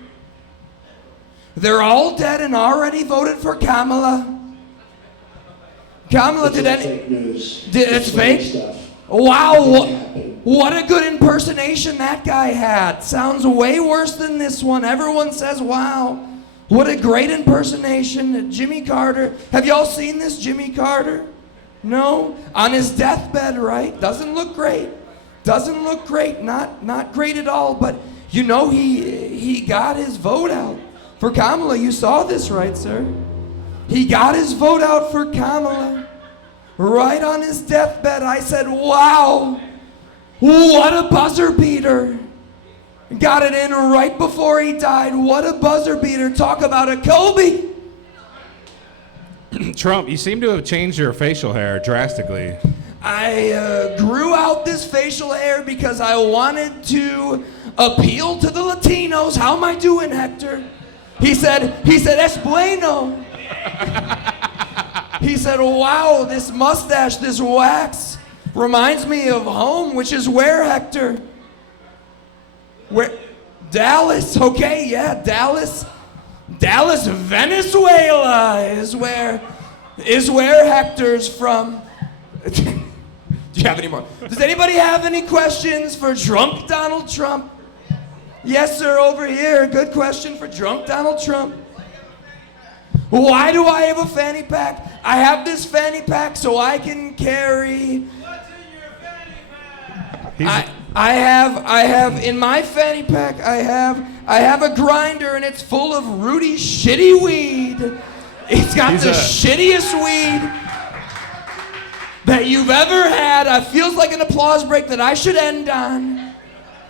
They're all dead and already voted for Kamala. Kamala, did any... Fake news. It's fake? Stuff. Wow, what a good impersonation that guy had. Sounds way worse than this one. Everyone says, wow, what a great impersonation. Jimmy Carter. Have y'all seen this Jimmy Carter? No? On his deathbed, right? Doesn't look great. Doesn't look great. Not great at all. But you know he got his vote out for Kamala. You saw this, right, sir? He got his vote out for Kamala. Right on his deathbed, I said, wow, what a buzzer beater. Got it in right before he died. What a buzzer beater. Talk about a Kobe. Trump, you seem to have changed your facial hair drastically. I grew out this facial hair because I wanted to appeal to the Latinos. How am I doing, Hector? He said, es bueno. He said, wow, this mustache, this wax reminds me of home, which is where, Hector? Where? Dallas, okay, yeah, Dallas, Venezuela is where Hector's from. Do you have any more? Does anybody have any questions for Drunk Donald Trump? Yes, sir, over here. Good question for Drunk Donald Trump. Why do I have a fanny pack? I have this fanny pack so I can carry... What's in your fanny I have in my fanny pack. I have a grinder, and it's full of Rudy's shitty weed. It's got the shittiest weed that you've ever had. It feels like an applause break that I should end on.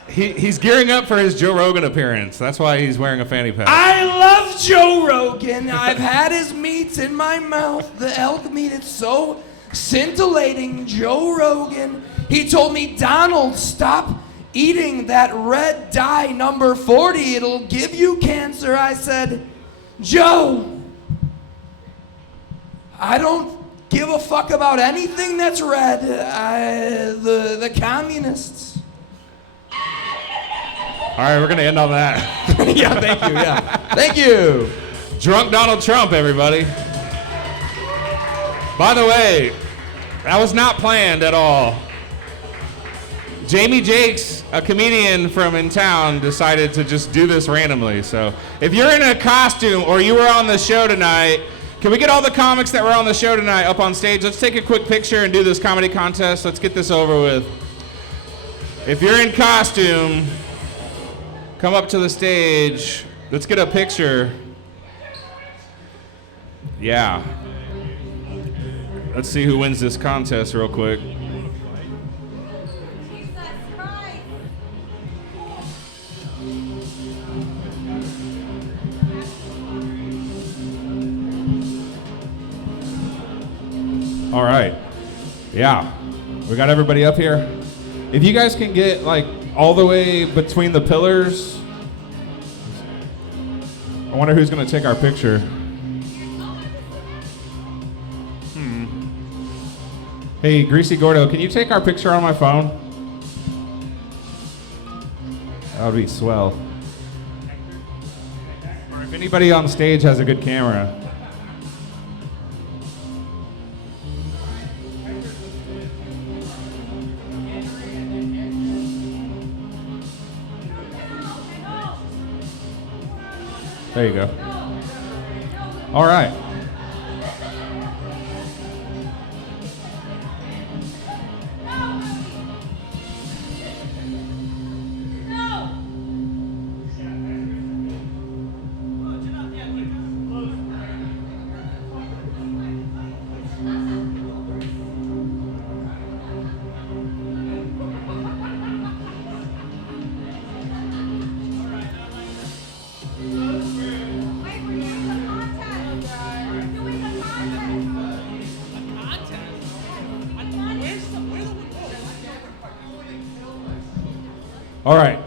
He's gearing up for his Joe Rogan appearance. That's why he's wearing a fanny pack. I love Joe Rogan. I've had his meats in my mouth. The elk meat, it's so scintillating. Joe Rogan. He told me, Donald, stop eating that red dye number 40. It'll give you cancer. I said, Joe, I don't give a fuck about anything that's red. The communists. All right, we're going to end on that. Yeah, thank you. Yeah. Thank you. Drunk Donald Trump, everybody. By the way, that was not planned at all. Jamie Jakes, a comedian from in town, decided to just do this randomly. So if you're in a costume or you were on the show tonight, can we get all the comics that were on the show tonight up on stage? Let's take a quick picture and do this comedy contest. Let's get this over with. If you're in costume, come up to the stage. Let's get a picture. Yeah. Let's see who wins this contest real quick. All right. Yeah. We got everybody up here. If you guys can get like all the way between the pillars. I wonder who's going to take our picture. Hey, Greasy Gordo, can you take our picture on my phone? That would be swell. Or if anybody on stage has a good camera. There you go. All right. All right.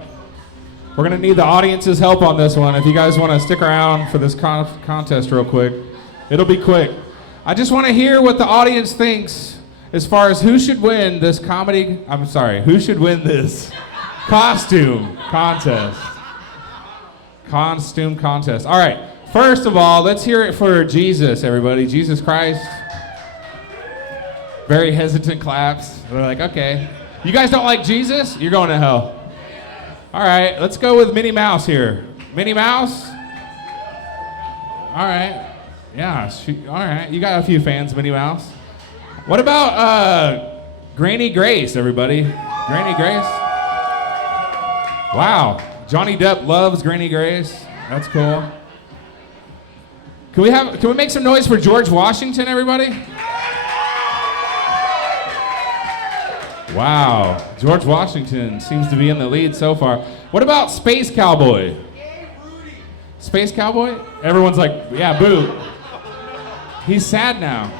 We're going to need the audience's help on this one. If you guys want to stick around for this contest real quick, it'll be quick. I just want to hear what the audience thinks as far as who should win this who should win this costume contest. Costume contest. All right. First of all, let's hear it for Jesus, everybody. Jesus Christ. Very hesitant claps. They're like, okay. You guys don't like Jesus? You're going to hell. All right, let's go with Minnie Mouse here. Minnie Mouse? All right. Yeah, all right. You got a few fans, Minnie Mouse. What about Granny Grace, everybody? Granny Grace? Wow. Johnny Depp loves Granny Grace. That's cool. Can we make some noise for George Washington, everybody? Wow, George Washington seems to be in the lead so far. What about Space Cowboy? Space Cowboy? Everyone's like, yeah, boo. He's sad now.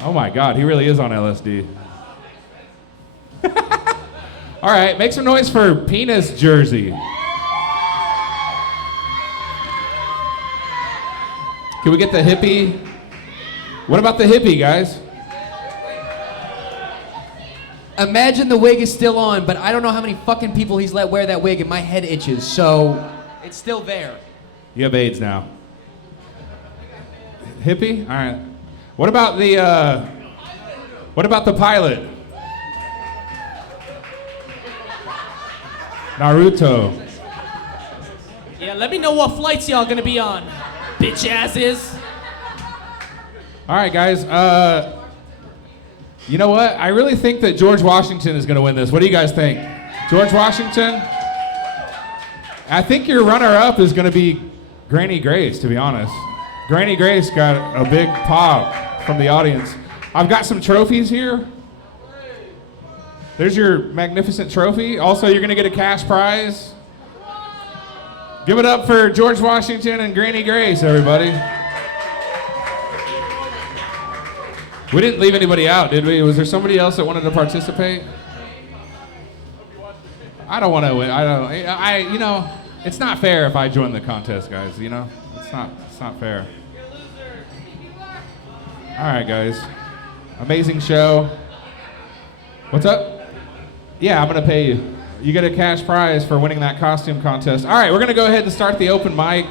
Oh my God, he really is on LSD. All right, make some noise for Penis Jersey. Can we get the hippie? What about the hippie, guys? Imagine the wig is still on, but I don't know how many fucking people he's let wear that wig, and my head itches, so it's still there. You have AIDS now. Hippie? All right. What about the pilot? Naruto. Yeah, let me know what flights y'all gonna be on, bitch asses. All right, guys. You know what? I really think that George Washington is going to win this. What do you guys think? George Washington? I think your runner-up is going to be Granny Grace, to be honest. Granny Grace got a big pop from the audience. I've got some trophies here. There's your magnificent trophy. Also, you're going to get a cash prize. Give it up for George Washington and Granny Grace, everybody. We didn't leave anybody out, did we? Was there somebody else that wanted to participate? I don't want to win. You know, it's not fair if I join the contest, guys, you know? It's not fair. All right, guys. Amazing show. What's up? Yeah, I'm going to pay you. You get a cash prize for winning that costume contest. All right, we're going to go ahead and start the open mic.